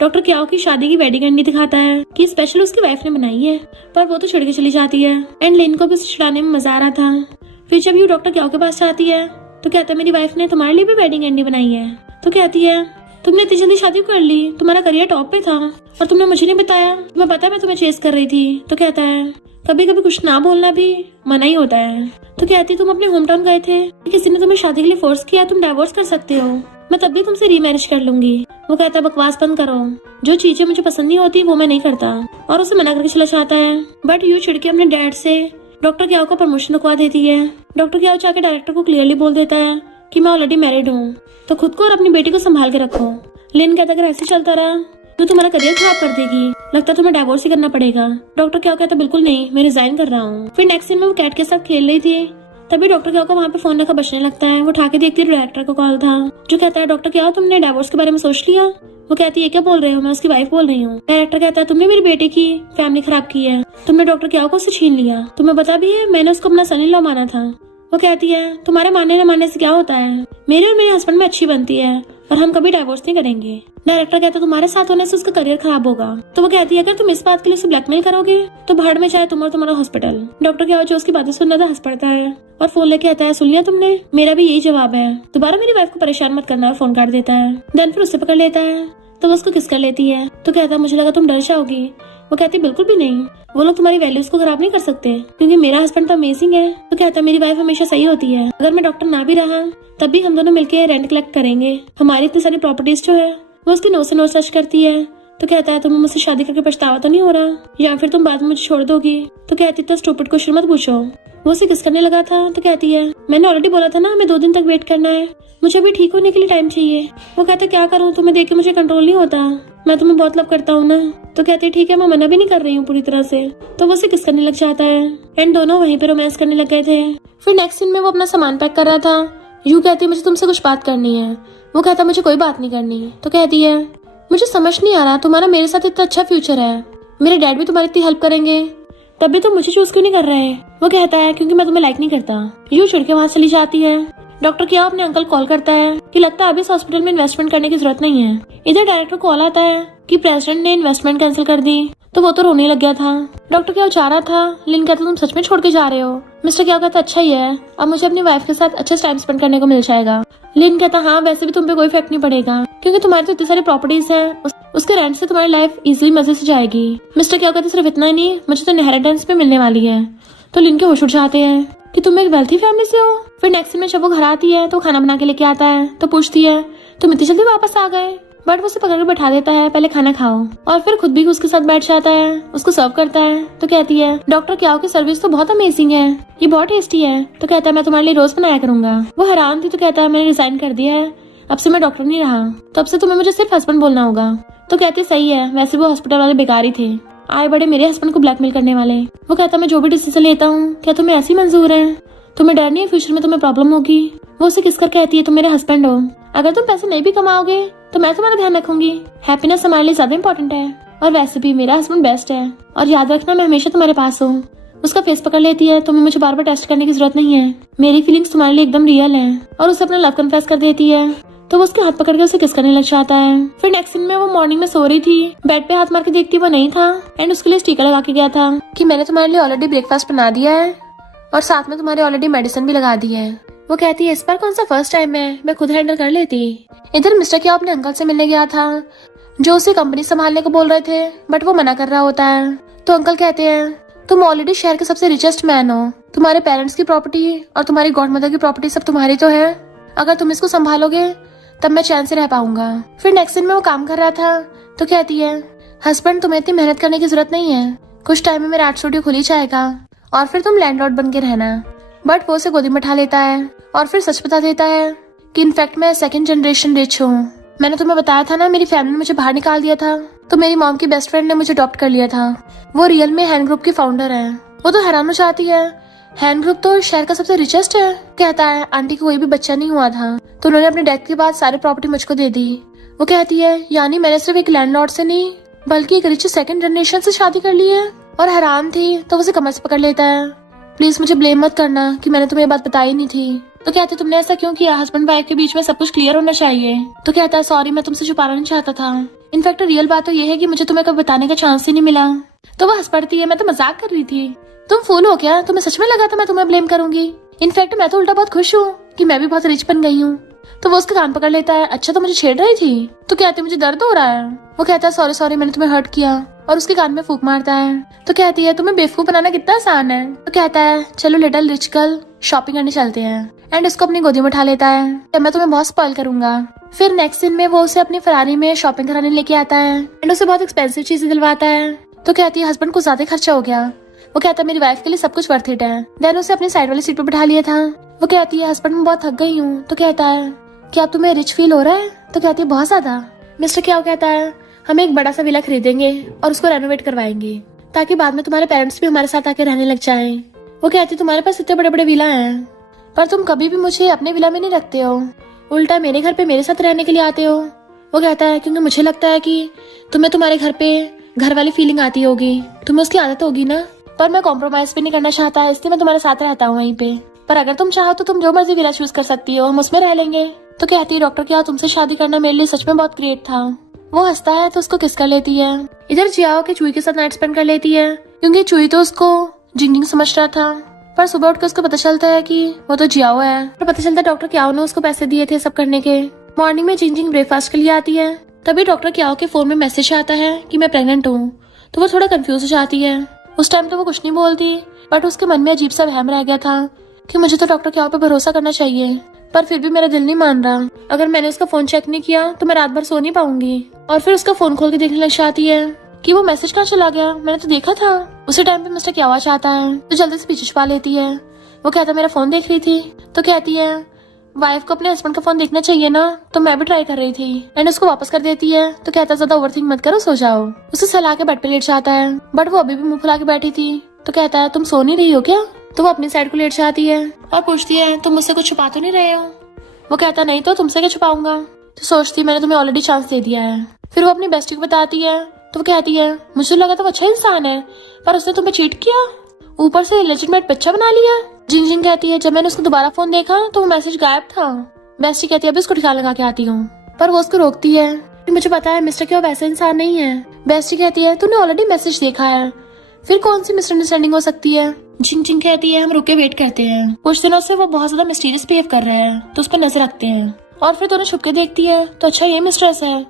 डॉक्टर क्याओ की शादी की वेडिंग कैंडी दिखाता है कि स्पेशल उसकी वाइफ ने बनाई है, पर वो तो छिड़ के चली जाती है। एंड लिन को भी उसे छिड़ाने में मजा आ रहा था। फिर जब यू डॉक्टर क्याओ के पास जाती है तो कहता है मेरी वाइफ ने तुम्हारे लिए भी वेडिंग कैंडी बनाई है। तो कहती है तुमने इतनी जल्दी शादी कर ली, तुम्हारा करियर टॉप पे था और तुमने मुझे नहीं बताया। तुम्हें पता मैं तुम्हें चेस कर रही थी। तो कहता है कभी कभी कुछ ना बोलना भी मना ही होता है। तो कहती तुम अपने होम टाउन गए थे, किसी ने तुम्हें शादी के लिए फोर्स किया, तुम डाइवोर्स कर सकते हो, मैं तब भी तुमसे रीमैरिज कर लूंगी। वो कहता है बकवास बंद करो, जो चीजें मुझे पसंद नहीं होती वो मैं नहीं करता, और उसे मना करके चला जाता है। बट यू चिढ़ के अपने डैड से डॉक्टर क्याओ को प्रमोशन रुकवा देती है। डॉक्टर क्याओ जाके डायरेक्टर को क्लियरली बोल देता है कि मैं ऑलरेडी मैरिड हूँ, तो खुद को और अपनी बेटी को संभाल के रखो। लिन कहता अगर ऐसे चलता रहा तो तुम्हारा करियर खराब कर देगी, लगता तुम्हें डाइवोर्स ही करना पड़ेगा। डॉक्टर क्या कहता बिल्कुल नहीं, मैं रिजाइन कर रहा हूँ। फिर नेक्स्ट सीन में वो कैट के साथ खेल रही थी, तभी डॉक्टर क्या वहाँ पे फोन रखा बजने लगता है। वो उठा के देखती है डायरेक्टर को कॉल था, जो कहता है डॉक्टर क्या तुमने डाइवोर्स के बारे में सोच लिया। वो कहती है क्या बोल रहे हो, मैं उसकी वाइफ बोल रही हूँ। डायरेक्टर कहता है तुमने मेरी बेटे की फैमिली खराब की है, तुमने डॉक्टर क्या को उससे छीन लिया, तुम्हें पता भी है मैंने उसको अपना सन इन लॉ माना था। वो कहती है तुम्हारे मानने न मानने से क्या होता है, मेरे और मेरे हस्बैंड में अच्छी बनती है और हम कभी डाइवोर्स नहीं करेंगे। डायरेक्टर कहता है तुम्हारे साथ होने से उसका करियर खराब होगा। तो वो कहती है अगर तुम इस बात के लिए उसे ब्लैकमेल करोगे तो भाड़ में जाए तुम और तुम्हारा हॉस्पिटल। डॉक्टर क्या जो उसकी बातें सुन रहा था हंस पड़ता है और फोन लेके आता है सुन लिया तुमने, मेरा भी यही जवाब है, दोबारा मेरी वाइफ को परेशान मत करना, और फोन काट देता है। देन फिर उससे पकड़ लेता है तो वो उसको किस कर लेती है। तो कहता है मुझे लगा तुम डर जाओगी। वो कहती बिल्कुल भी नहीं, वो लोग तुम्हारी वैल्यूज को खराब नहीं कर सकते क्योंकि मेरा हस्बैंड तो अमेजिंग है। तो कहता है मेरी वाइफ हमेशा सही होती है, अगर मैं डॉक्टर ना भी रहा तब भी हम दोनों मिलके रेंट कलेक्ट करेंगे, हमारी इतनी सारी प्रॉपर्टीज जो है। वो उसकी नोट से नोट सर्च करती है तो कहता है तुम्हें मुझसे शादी करके पछतावा तो नहीं हो रहा, या फिर तुम बाद में मुझे छोड़ दोगी। तो कहती इतना स्टूपिड क्वेश्चन मत पूछो। वो उसे किस करने लगा था तो कहती है मैंने ऑलरेडी बोला था ना हमें 2 दिन तक वेट करना है, मुझे अभी ठीक होने के लिए टाइम चाहिए। वो कहता क्या करूँ, तुम्हें देख के मुझे कंट्रोल नहीं होता, मैं तुम्हें बहुत लव करता हूँ ना। तो कहती ठीक है मैं मना भी नहीं कर रही हूँ पूरी तरह से। तो वो उसे किस करने लग जाता है एंड दोनों वहीं पे रोमांस करने लग गए थे। फिर नेक्स्ट सीन में वो अपना सामान पैक कर रहा था। यू कहती है मुझे तुमसे कुछ बात करनी है। वो कहता मुझे कोई बात नहीं करनी। तो कहती है मुझे समझ नहीं आ रहा तुम्हारा मेरे साथ इतना अच्छा फ्यूचर है, मेरे डैड भी तुम्हारी इतनी हेल्प करेंगे, तब भी तुम मुझे चूज क्यों नहीं कर रहे। वो कहता है क्योंकि मैं तुम्हें लाइक नहीं करता। यू चिढ़ के वहाँ चली जाती है। डॉक्टर क्या अपने अंकल कॉल करता है कि लगता है अभी इस हॉस्पिटल में इन्वेस्टमेंट करने की जरूरत नहीं है। इधर डायरेक्टर कॉल आता है कि प्रेसिडेंट ने इन्वेस्टमेंट कैंसिल कर दी। तो वो तो रोने लग गया था। डॉक्टर क्या चाह रहा था। लिन कहता तुम सच में छोड़ के जा रहे हो। मिस्टर क्या कहता अच्छा ही है, अब मुझे अपनी वाइफ के साथ अच्छा टाइम स्पेंड करने को मिल जाएगा। लिन कहता हाँ वैसे भी तुम पे कोई इफेक्ट नहीं पड़ेगा क्योंकि तुम्हारी तो इतनी सारी प्रॉपर्टीज है, उसके रेंट से तुम्हारी लाइफ इजीली मजे से जाएगी। मिस्टर क्या कहते सिर्फ इतना ही नहीं, मुझे तो इनहेरिटेंस भी मिलने वाली है। तो लिन के होश उड़ जाते हैं कि तुम एक वेल्थी फैमिली से हो। फिर नेक्स्ट में जब वो घर आती है तो खाना बना के लेके आता है। तो पूछती है तुम इतनी जल्दी वापस आ गए। बट वो उसे पकड़ के बैठा देता है पहले खाना खाओ, और फिर खुद भी उसके साथ बैठ जाता है, उसको सर्व करता है। तो कहती है डॉक्टर क्या की सर्विस तो बहुत अमेजिंग है, ये बहुत टेस्टी है। तो कहता है मैं तुम्हारे लिए रोज बनाया करूंगा। वो हैरान थी। तो कहता है मैंने रिजाइन कर दिया है, अब से मैं डॉक्टर नहीं रहा, तो अब से तुम्हें मुझे सिर्फ हस्बैंड बोलना होगा। तो कहती सही है, वैसे वो हॉस्पिटल वाले बेकार ही थे, आए बड़े मेरे हस्बैंड को ब्लैकमेल करने वाले। वो कहता मैं जो भी डिसीजन लेता हूँ क्या तुम्हें ऐसी मंजूर है, तुम्हें डर नहीं है फ्यूचर में तुम्हें प्रॉब्लम होगी। वो उसे किस कर कहती है तुम मेरे हस्बैंड हो, अगर तुम पैसे नहीं भी कमाओगे तो मैं तुम्हारा ध्यान रखूंगी, हैप्पीनेस हमारे लिए ज्यादा इंपॉर्टेंट है, और वैसे भी मेरा हस्बैंड बेस्ट है, और याद रखना मैं हमेशा तुम्हारे पास हूँ। उसका फेस पकड़ लेती है तुम्हें मुझे बार बार टेस्ट करने की जरूरत नहीं है, मेरी फीलिंग्स तुम्हारे लिए एकदम रियल है, और उसे अपना लव कन्फेस कर देती है। तो वो उसके हाथ पकड़ के उसे किस करने लग जाता है। फिर नेक्स्ट सीन में वो मॉर्निंग में सो रही थी, बेड पे हाथ मार के देखती वो नहीं था एंड उसके लिए स्टिकर लगा के गया था कि मैंने तुम्हारे लिए ऑलरेडी ब्रेकफास्ट बना दिया है और साथ में तुम्हारे ऑलरेडी मेडिसिन भी लगा दी है। वो कहती है इस बार कौन सा फर्स्ट टाइम है, मैं खुद हैंडल कर लेती। इधर मिस्टर क्या अपने अंकल से मिलने गया था जो उसे कंपनी संभालने को बोल रहे थे, बट वो मना कर रहा होता है। तो अंकल कहते हैं तुम ऑलरेडी शहर के सबसे रिचेस्ट मैन हो, तुम्हारे पेरेंट्स की प्रॉपर्टी और तुम्हारी गॉडमदर की प्रॉपर्टी सब तुम्हारी तो है, अगर तुम इसको संभालोगे तब मैं चैन से रह पाऊंगा। फिर नेक्स्ट दिन में वो काम कर रहा था। तो कहती है हस्बैंड तुम्हें इतनी मेहनत करने की जरूरत नहीं है, कुछ टाइम में मेरा आर्ट स्टूडियो खुल ही जाएगा और फिर तुम लैंडलॉर्ड बन के रहना। बट वो उसे गोदी में उठा लेता है और फिर सच बता देता है कि इनफैक्ट मैं 2nd जनरेशन रिच हूँ। मैंने तुम्हें बताया था ना मेरी फैमिली ने मुझे बाहर निकाल दिया था, तो मेरी मॉम की बेस्ट फ्रेंड ने मुझे अडॉप्ट कर लिया था। वो रियल में हैंड ग्रुप की फाउंडर है। वो तो हैरान हो जाती है, हैंड ग्रुप तो शहर का सबसे रिचेस्ट है। कहता है आंटी को कोई भी बच्चा नहीं हुआ था तो उन्होंने अपने डेथ के बाद सारी प्रॉपर्टी मुझको दे दी। वो कहती है यानी मैंने सिर्फ एक लैंडलॉर्ड से नहीं बल्कि एक रिच 2nd जनरेशन से शादी कर ली है। और हैरान थी तो उसे कमर से पकड़ लेता है, प्लीज मुझे ब्लेम मत करना कि मैंने तुम्हें ये बात बताई नहीं थी। तो कहते तुमने ऐसा क्यों किया, हस्बैंड वाइफ के बीच में सब कुछ क्लियर होना चाहिए। तो कहता है सॉरी मैं तुमसे छुपाना नहीं चाहता था, इनफैक्ट रियल बात तो ये है कि मुझे तुम्हें कभी बताने का चांस ही नहीं मिला। तो वो हंस पड़ती है मैं तो मजाक कर रही थी, तुम फूल हो क्या, तुम्हें सच में लगा था मैं तुम्हें ब्लेम करूंगी, इनफैक्ट मैं तो उल्टा बहुत खुश हूँ कि मैं भी बहुत रिच बन गई हूँ। तो वो उसका कान पकड़ लेता है अच्छा तो मुझे छेड़ रही थी। तो कहती मुझे दर्द हो रहा है। वो कहता है सॉरी सॉरी मैंने तुम्हें हर्ट किया, और उसके कान में फूंक मारता है। तो कहती है तुम्हें बेवकूफ बनाना कितना आसान है। तो कहता है चलो लिटिल रिच गर्ल शॉपिंग करने चलते हैं, एंड उसको अपनी गोदी में उठा लेता है तो मैं तुम्हें बहुत स्पॉइल करूंगा। फिर नेक्स्ट दिन में वो उसे अपनी फरारी में शॉपिंग कराने लेके आता है एंड उसे बहुत एक्सपेंसिव चीजें दिलवाता है। तो कहती है हस्बैंड को ज्यादा खर्चा हो गया। वो कहता है मेरी वाइफ के लिए सब कुछ वर्थ इट है। देन उसे अपनी साइड वाली सीट पर बिठा लिया था। वो कहती है हस्बैंड मैं बहुत थक गई हूँ। तो कहता है क्या तुम्हें रिच फील हो रहा है। तो कहती है बहुत ज्यादा। मिस्टर क्या कहता है हम एक बड़ा सा विला खरीदेंगे और उसको रेनोवेट करवाएंगे ताकि बाद में तुम्हारे पेरेंट्स भी हमारे साथ आके रहने लग जाएं। वो कहती है तुम्हारे पास इतने बड़े बड़े विला हैं पर तुम कभी भी मुझे अपने विला में नहीं रखते हो, उल्टा मेरे घर पे मेरे साथ रहने के लिए आते हो। वो कहता है क्योंकि मुझे लगता है कि तुम्हें तुम्हारे घर पे घर वाली फीलिंग आती होगी, तुम्हें उसकी आदत होगी ना, पर मैं कॉम्प्रोमाइज भी नहीं करना चाहता इसलिए मैं तुम्हारे साथ रहता हूँ वहीं पे, पर अगर तुम चाहो तो तुम जो मर्जी विला चूज कर सकती हो, हम उसमें रह लेंगे। तो कहती है डॉक्टर क्या तुमसे शादी करना मेरे लिए सच में बहुत ग्रेट था। वो हंसता है तो उसको किस कर लेती है। इधर जियाओ के चुई के साथ नाइट स्पेंड कर लेती है क्योंकि चुई तो उसको जिंगजिंग समझ रहा था, पर सुबह उठकर उसको पता चलता है कि वो तो जियाओ है। और पता चलता है डॉक्टर क्याओ ने उसको पैसे दिए थे सब करने के। मॉर्निंग में जिंगजिंग ब्रेकफास्ट के लिए आती है, तभी डॉक्टर क्याओ के फोन में मैसेज आता है कि मैं प्रेग्नेंट हूँ। तो वो थोड़ा कंफ्यूज हो जाती है। उस टाइम तो वो कुछ नहीं बोलती, बट उसके मन में अजीब सा वहम रह गया था कि मुझे तो डॉक्टर क्याओ पे भरोसा करना चाहिए, पर फिर भी मेरा दिल नहीं मान रहा। अगर मैंने उसका फोन चेक नहीं किया तो मैं रात भर सो नहीं पाऊंगी। और फिर उसका फोन खोल के देखने लग जाती है कि वो मैसेज कहाँ चला गया, मैंने तो देखा था। उसी टाइम पे मिस्टर क्या चाहता है तो जल्दी से पीछे छुपा लेती है। वो कहता मेरा फोन देख रही थी, तो कहती है वाइफ को अपने हस्बैंड का फोन देखना चाहिए ना, तो मैं भी ट्राई कर रही थी। एंड उसको वापस कर देती है। तो कहता ज्यादा ओवरथिंक मत करो, सो जाओ। उसे सलाह के बेड पे लेट जाता है, बट वो अभी भी मुंह फुला के बैठी थी। तो कहता है तुम सो नहीं रही हो क्या? तो वो अपनी साइड को लेट जाती है और पूछती है तुम मुझसे कुछ छुपा तो नहीं रहे हो? वो कहता नहीं तो तुमसे क्या छुपाऊंगा। तो सोचती मैंने तुम्हें ऑलरेडी चांस दे दिया है। फिर वो अपनी बेस्टी को बताती है, तो वो कहती है मुझे लगा था वो अच्छा इंसान है, पर उसने तुम्हें चीट किया, ऊपर से लेजिटमेट बच्चा बना लिया। जिंग कहती है जब मैंने उसका दोबारा फोन देखा तो वो मैसेज गायब था। बेस्टी कहती है अभी उसको ठिकाना लगा के आती हूँ, पर वो उसको रोकती है कि मुझे पता है मिस्टर क्यों वैसा इंसान नहीं है। बेस्टी कहती है तूने ऑलरेडी मैसेज देखा है, फिर कौन सी मिसअंडरस्टैंडिंग हो सकती है। जिंग कहती है हम रुके वेट करते हैं, कुछ दिनों से वो बहुत ज्यादा मिस्टीरियस बिहेव कर रहा है, तो उस पर नजर रखते हैं। और फिर दोनों छुप के देखती है, तो अच्छा ये मिस्ट्रेस है।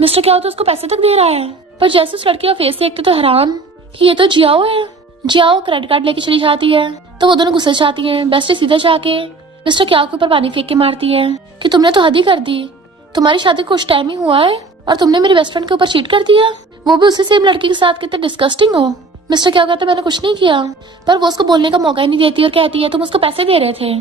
मिस्टर क्या होता है उसको पैसे तक दे रहा है, पर जैसे उस लड़की का फेस देखते तो हैरान कि ये तो जियाओ है। जियाओ क्रेडिट कार्ड लेके चली जाती है, तो वो दोनों गुस्से जाती है। बेस्टी सीधा जाके मिस्टर क्या के ऊपर पानी फेंक के मारती है कि तुमने तो हद ही कर दी, तुम्हारी शादी कुछ टाइम ही हुआ है और तुमने मेरे बेस्ट फ्रेंड के ऊपर चीट कर दिया, वो भी उसी सेम लड़की के साथ। कितने डिस्गस्टिंग हो। मिस्टर क्या कहता है मैंने कुछ नहीं किया, पर वो उसको बोलने का मौका ही नहीं देती और कहती है तुम उसको पैसे दे रहे थे।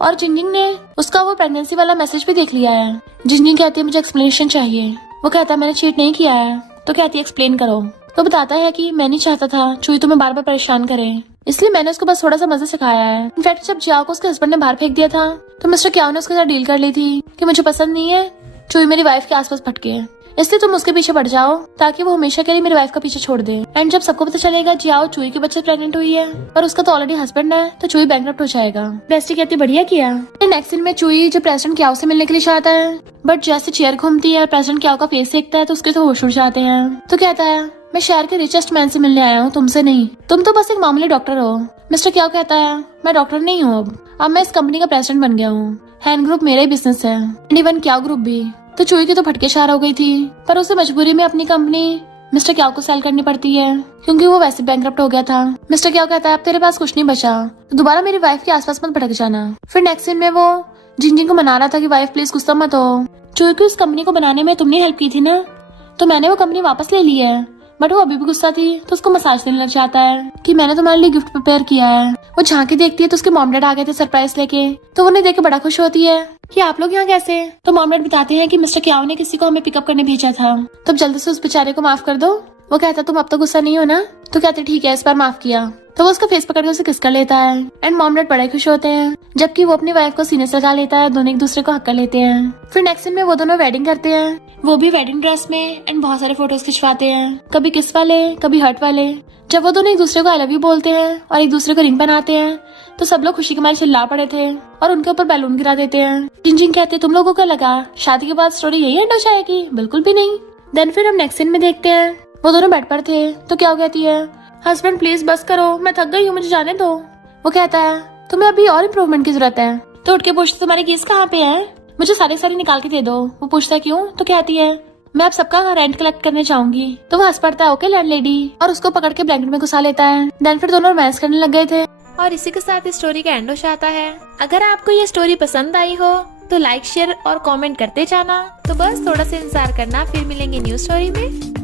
और जिंजिंग ने उसका वो प्रेगनेंसी वाला मैसेज भी देख लिया है। जिंजिंग कहती है मुझे एक्सप्लेनेशन चाहिए। वो कहता है मैंने चीट नहीं किया है। तो कहती है एक्सप्लेन करो। तो बताता है कि मैं नहीं चाहता था चुई तुम्हें बार बार परेशान करे, इसलिए मैंने उसको बस थोड़ा सा मजे सिखाया है। इनफैक्ट जब जियाओ को उसके हस्बैंड ने बाहर फेंक दिया था, तो मिस्टर क्याओ ने उसके साथ डील कर ली थी कि मुझे पसंद नहीं है चुई मेरी वाइफ के आसपास भटके, इसलिए तुम उसके पीछे पड़ जाओ ताकि वो हमेशा के लिए मेरी वाइफ का पीछे छोड़ दे। एंड जब सबको पता चलेगा जियाओ चुई के बच्चे प्रेग्नेंट हुई है और उसका तो ऑलरेडी हस्बैंड है, तो चुई बैंकरप्ट हो जाएगा। बेस्टी कहती बढ़िया किया। नेक्स्ट सीन में चुई जब प्रेसिडेंट क्याओ से मिलने के लिए चाहता है, बट जैसे चेयर घूमती है और प्रेसिडेंट क्याओ का फेस देखता है तो उसके तो होश उड़ जाते हैं। तो कहता है मैं शहर के रिचेस्ट मैन से मिलने आया हूँ, तुमसे नहीं, तुम तो बस एक मामूली डॉक्टर हो। मिस्टर क्याओ कहता है मैं डॉक्टर नहीं हूँ, अब मैं इस कंपनी का प्रेसिडेंट बन गया हूँ, हैंड ग्रुप मेरा ही बिजनेस है, इवन क्याओ ग्रुप भी। तो चुई की तो फटके शार हो गई थी, पर उसे मजबूरी में अपनी कंपनी मिस्टर क्याओ को सेल करनी पड़ती है क्योंकि वो वैसे बैंकरप्ट हो गया था। मिस्टर क्याओ कहता है अब तेरे पास कुछ नहीं बचा, तो दोबारा मेरी वाइफ के आसपास मत भटक जाना। फिर नेक्स्ट सीन में वो जिंजिंग को मना रहा था कि वाइफ प्लीज गुस्सा मत हो, चुई की उस कंपनी को बनाने में तुमने हेल्प की थी ना, तो मैंने वो कंपनी वापस ले ली है। बट वो अभी भी गुस्सा थी, तो उसको मसाज देने लग जाता है कि मैंने तुम्हारे लिए गिफ्ट प्रिपेयर किया है। वो झांकी देखती है तो उसके मॉम डैड आ गए थे सरप्राइज लेके, तो उन्हें देख के बड़ा खुश होती है कि आप लोग यहाँ कैसे। तो मॉम डैड बताते हैं कि मिस्टर क्याओ ने किसी को हमें पिकअप करने भेजा था, तो जल्दी से उस बेचारे को माफ कर दो। वो कहता तुम अब तो गुस्सा नहीं हो ना, तो कहते ठीक है इस बार माफ किया। तो वो उसका फेस पकड़ के उसे किस कर लेता है एंड मॉम डैड बड़े खुश होते हैं, जबकि वो अपनी वाइफ को सीने से लगा लेता है, दोनों एक दूसरे को हक कर लेते हैं। फिर नेक्स्ट सीन में वो दोनों वेडिंग करते हैं, वो भी वेडिंग ड्रेस में, एंड बहुत सारे फोटोज खिंचवाते हैं, कभी किस वाले कभी हर्ट वाले। जब वो दोनों एक दूसरे को आई लव यू बोलते हैं और एक दूसरे को रिंग पहनाते हैं, तो सब लोग खुशी के मारे चिल्ला पड़े थे और उनके ऊपर बैलून गिरा देते हैं। जिंजिंग कहते तुम लोगों को लगा शादी के बाद स्टोरी यही एंड हो जाएगी, बिल्कुल भी नहीं। देन फिर हम नेक्स्ट सीन में देखते हैं वो दोनों बेड पर थे, तो क्या कहती है हस्बैंड प्लीज बस करो, मैं थक गई हूँ, मुझे जाने दो। वो कहता है तुम्हें अभी और इम्प्रूवमेंट की जरूरत है। तो उठ के पूछते तुम्हारी केस कहाँ पे है, मुझे सारी निकाल के दे दो। वो पूछता है क्यों, तो कहती है मैं अब सबका रेंट कलेक्ट करने जाऊंगी। तो वो हंस पड़ता है ओके लैंडलेडी, और उसको पकड़ के ब्लैंकेट में घुसा लेता है। देन फिर दोनों रोमांस करने लग गए थे और इसी के साथ इस स्टोरी का एंड हो जाता है। अगर आपको ये स्टोरी पसंद आई हो तो लाइक शेयर और कमेंट करते जाना। तो बस थोड़ा सा इंतजार करना, फिर मिलेंगे न्यू स्टोरी में।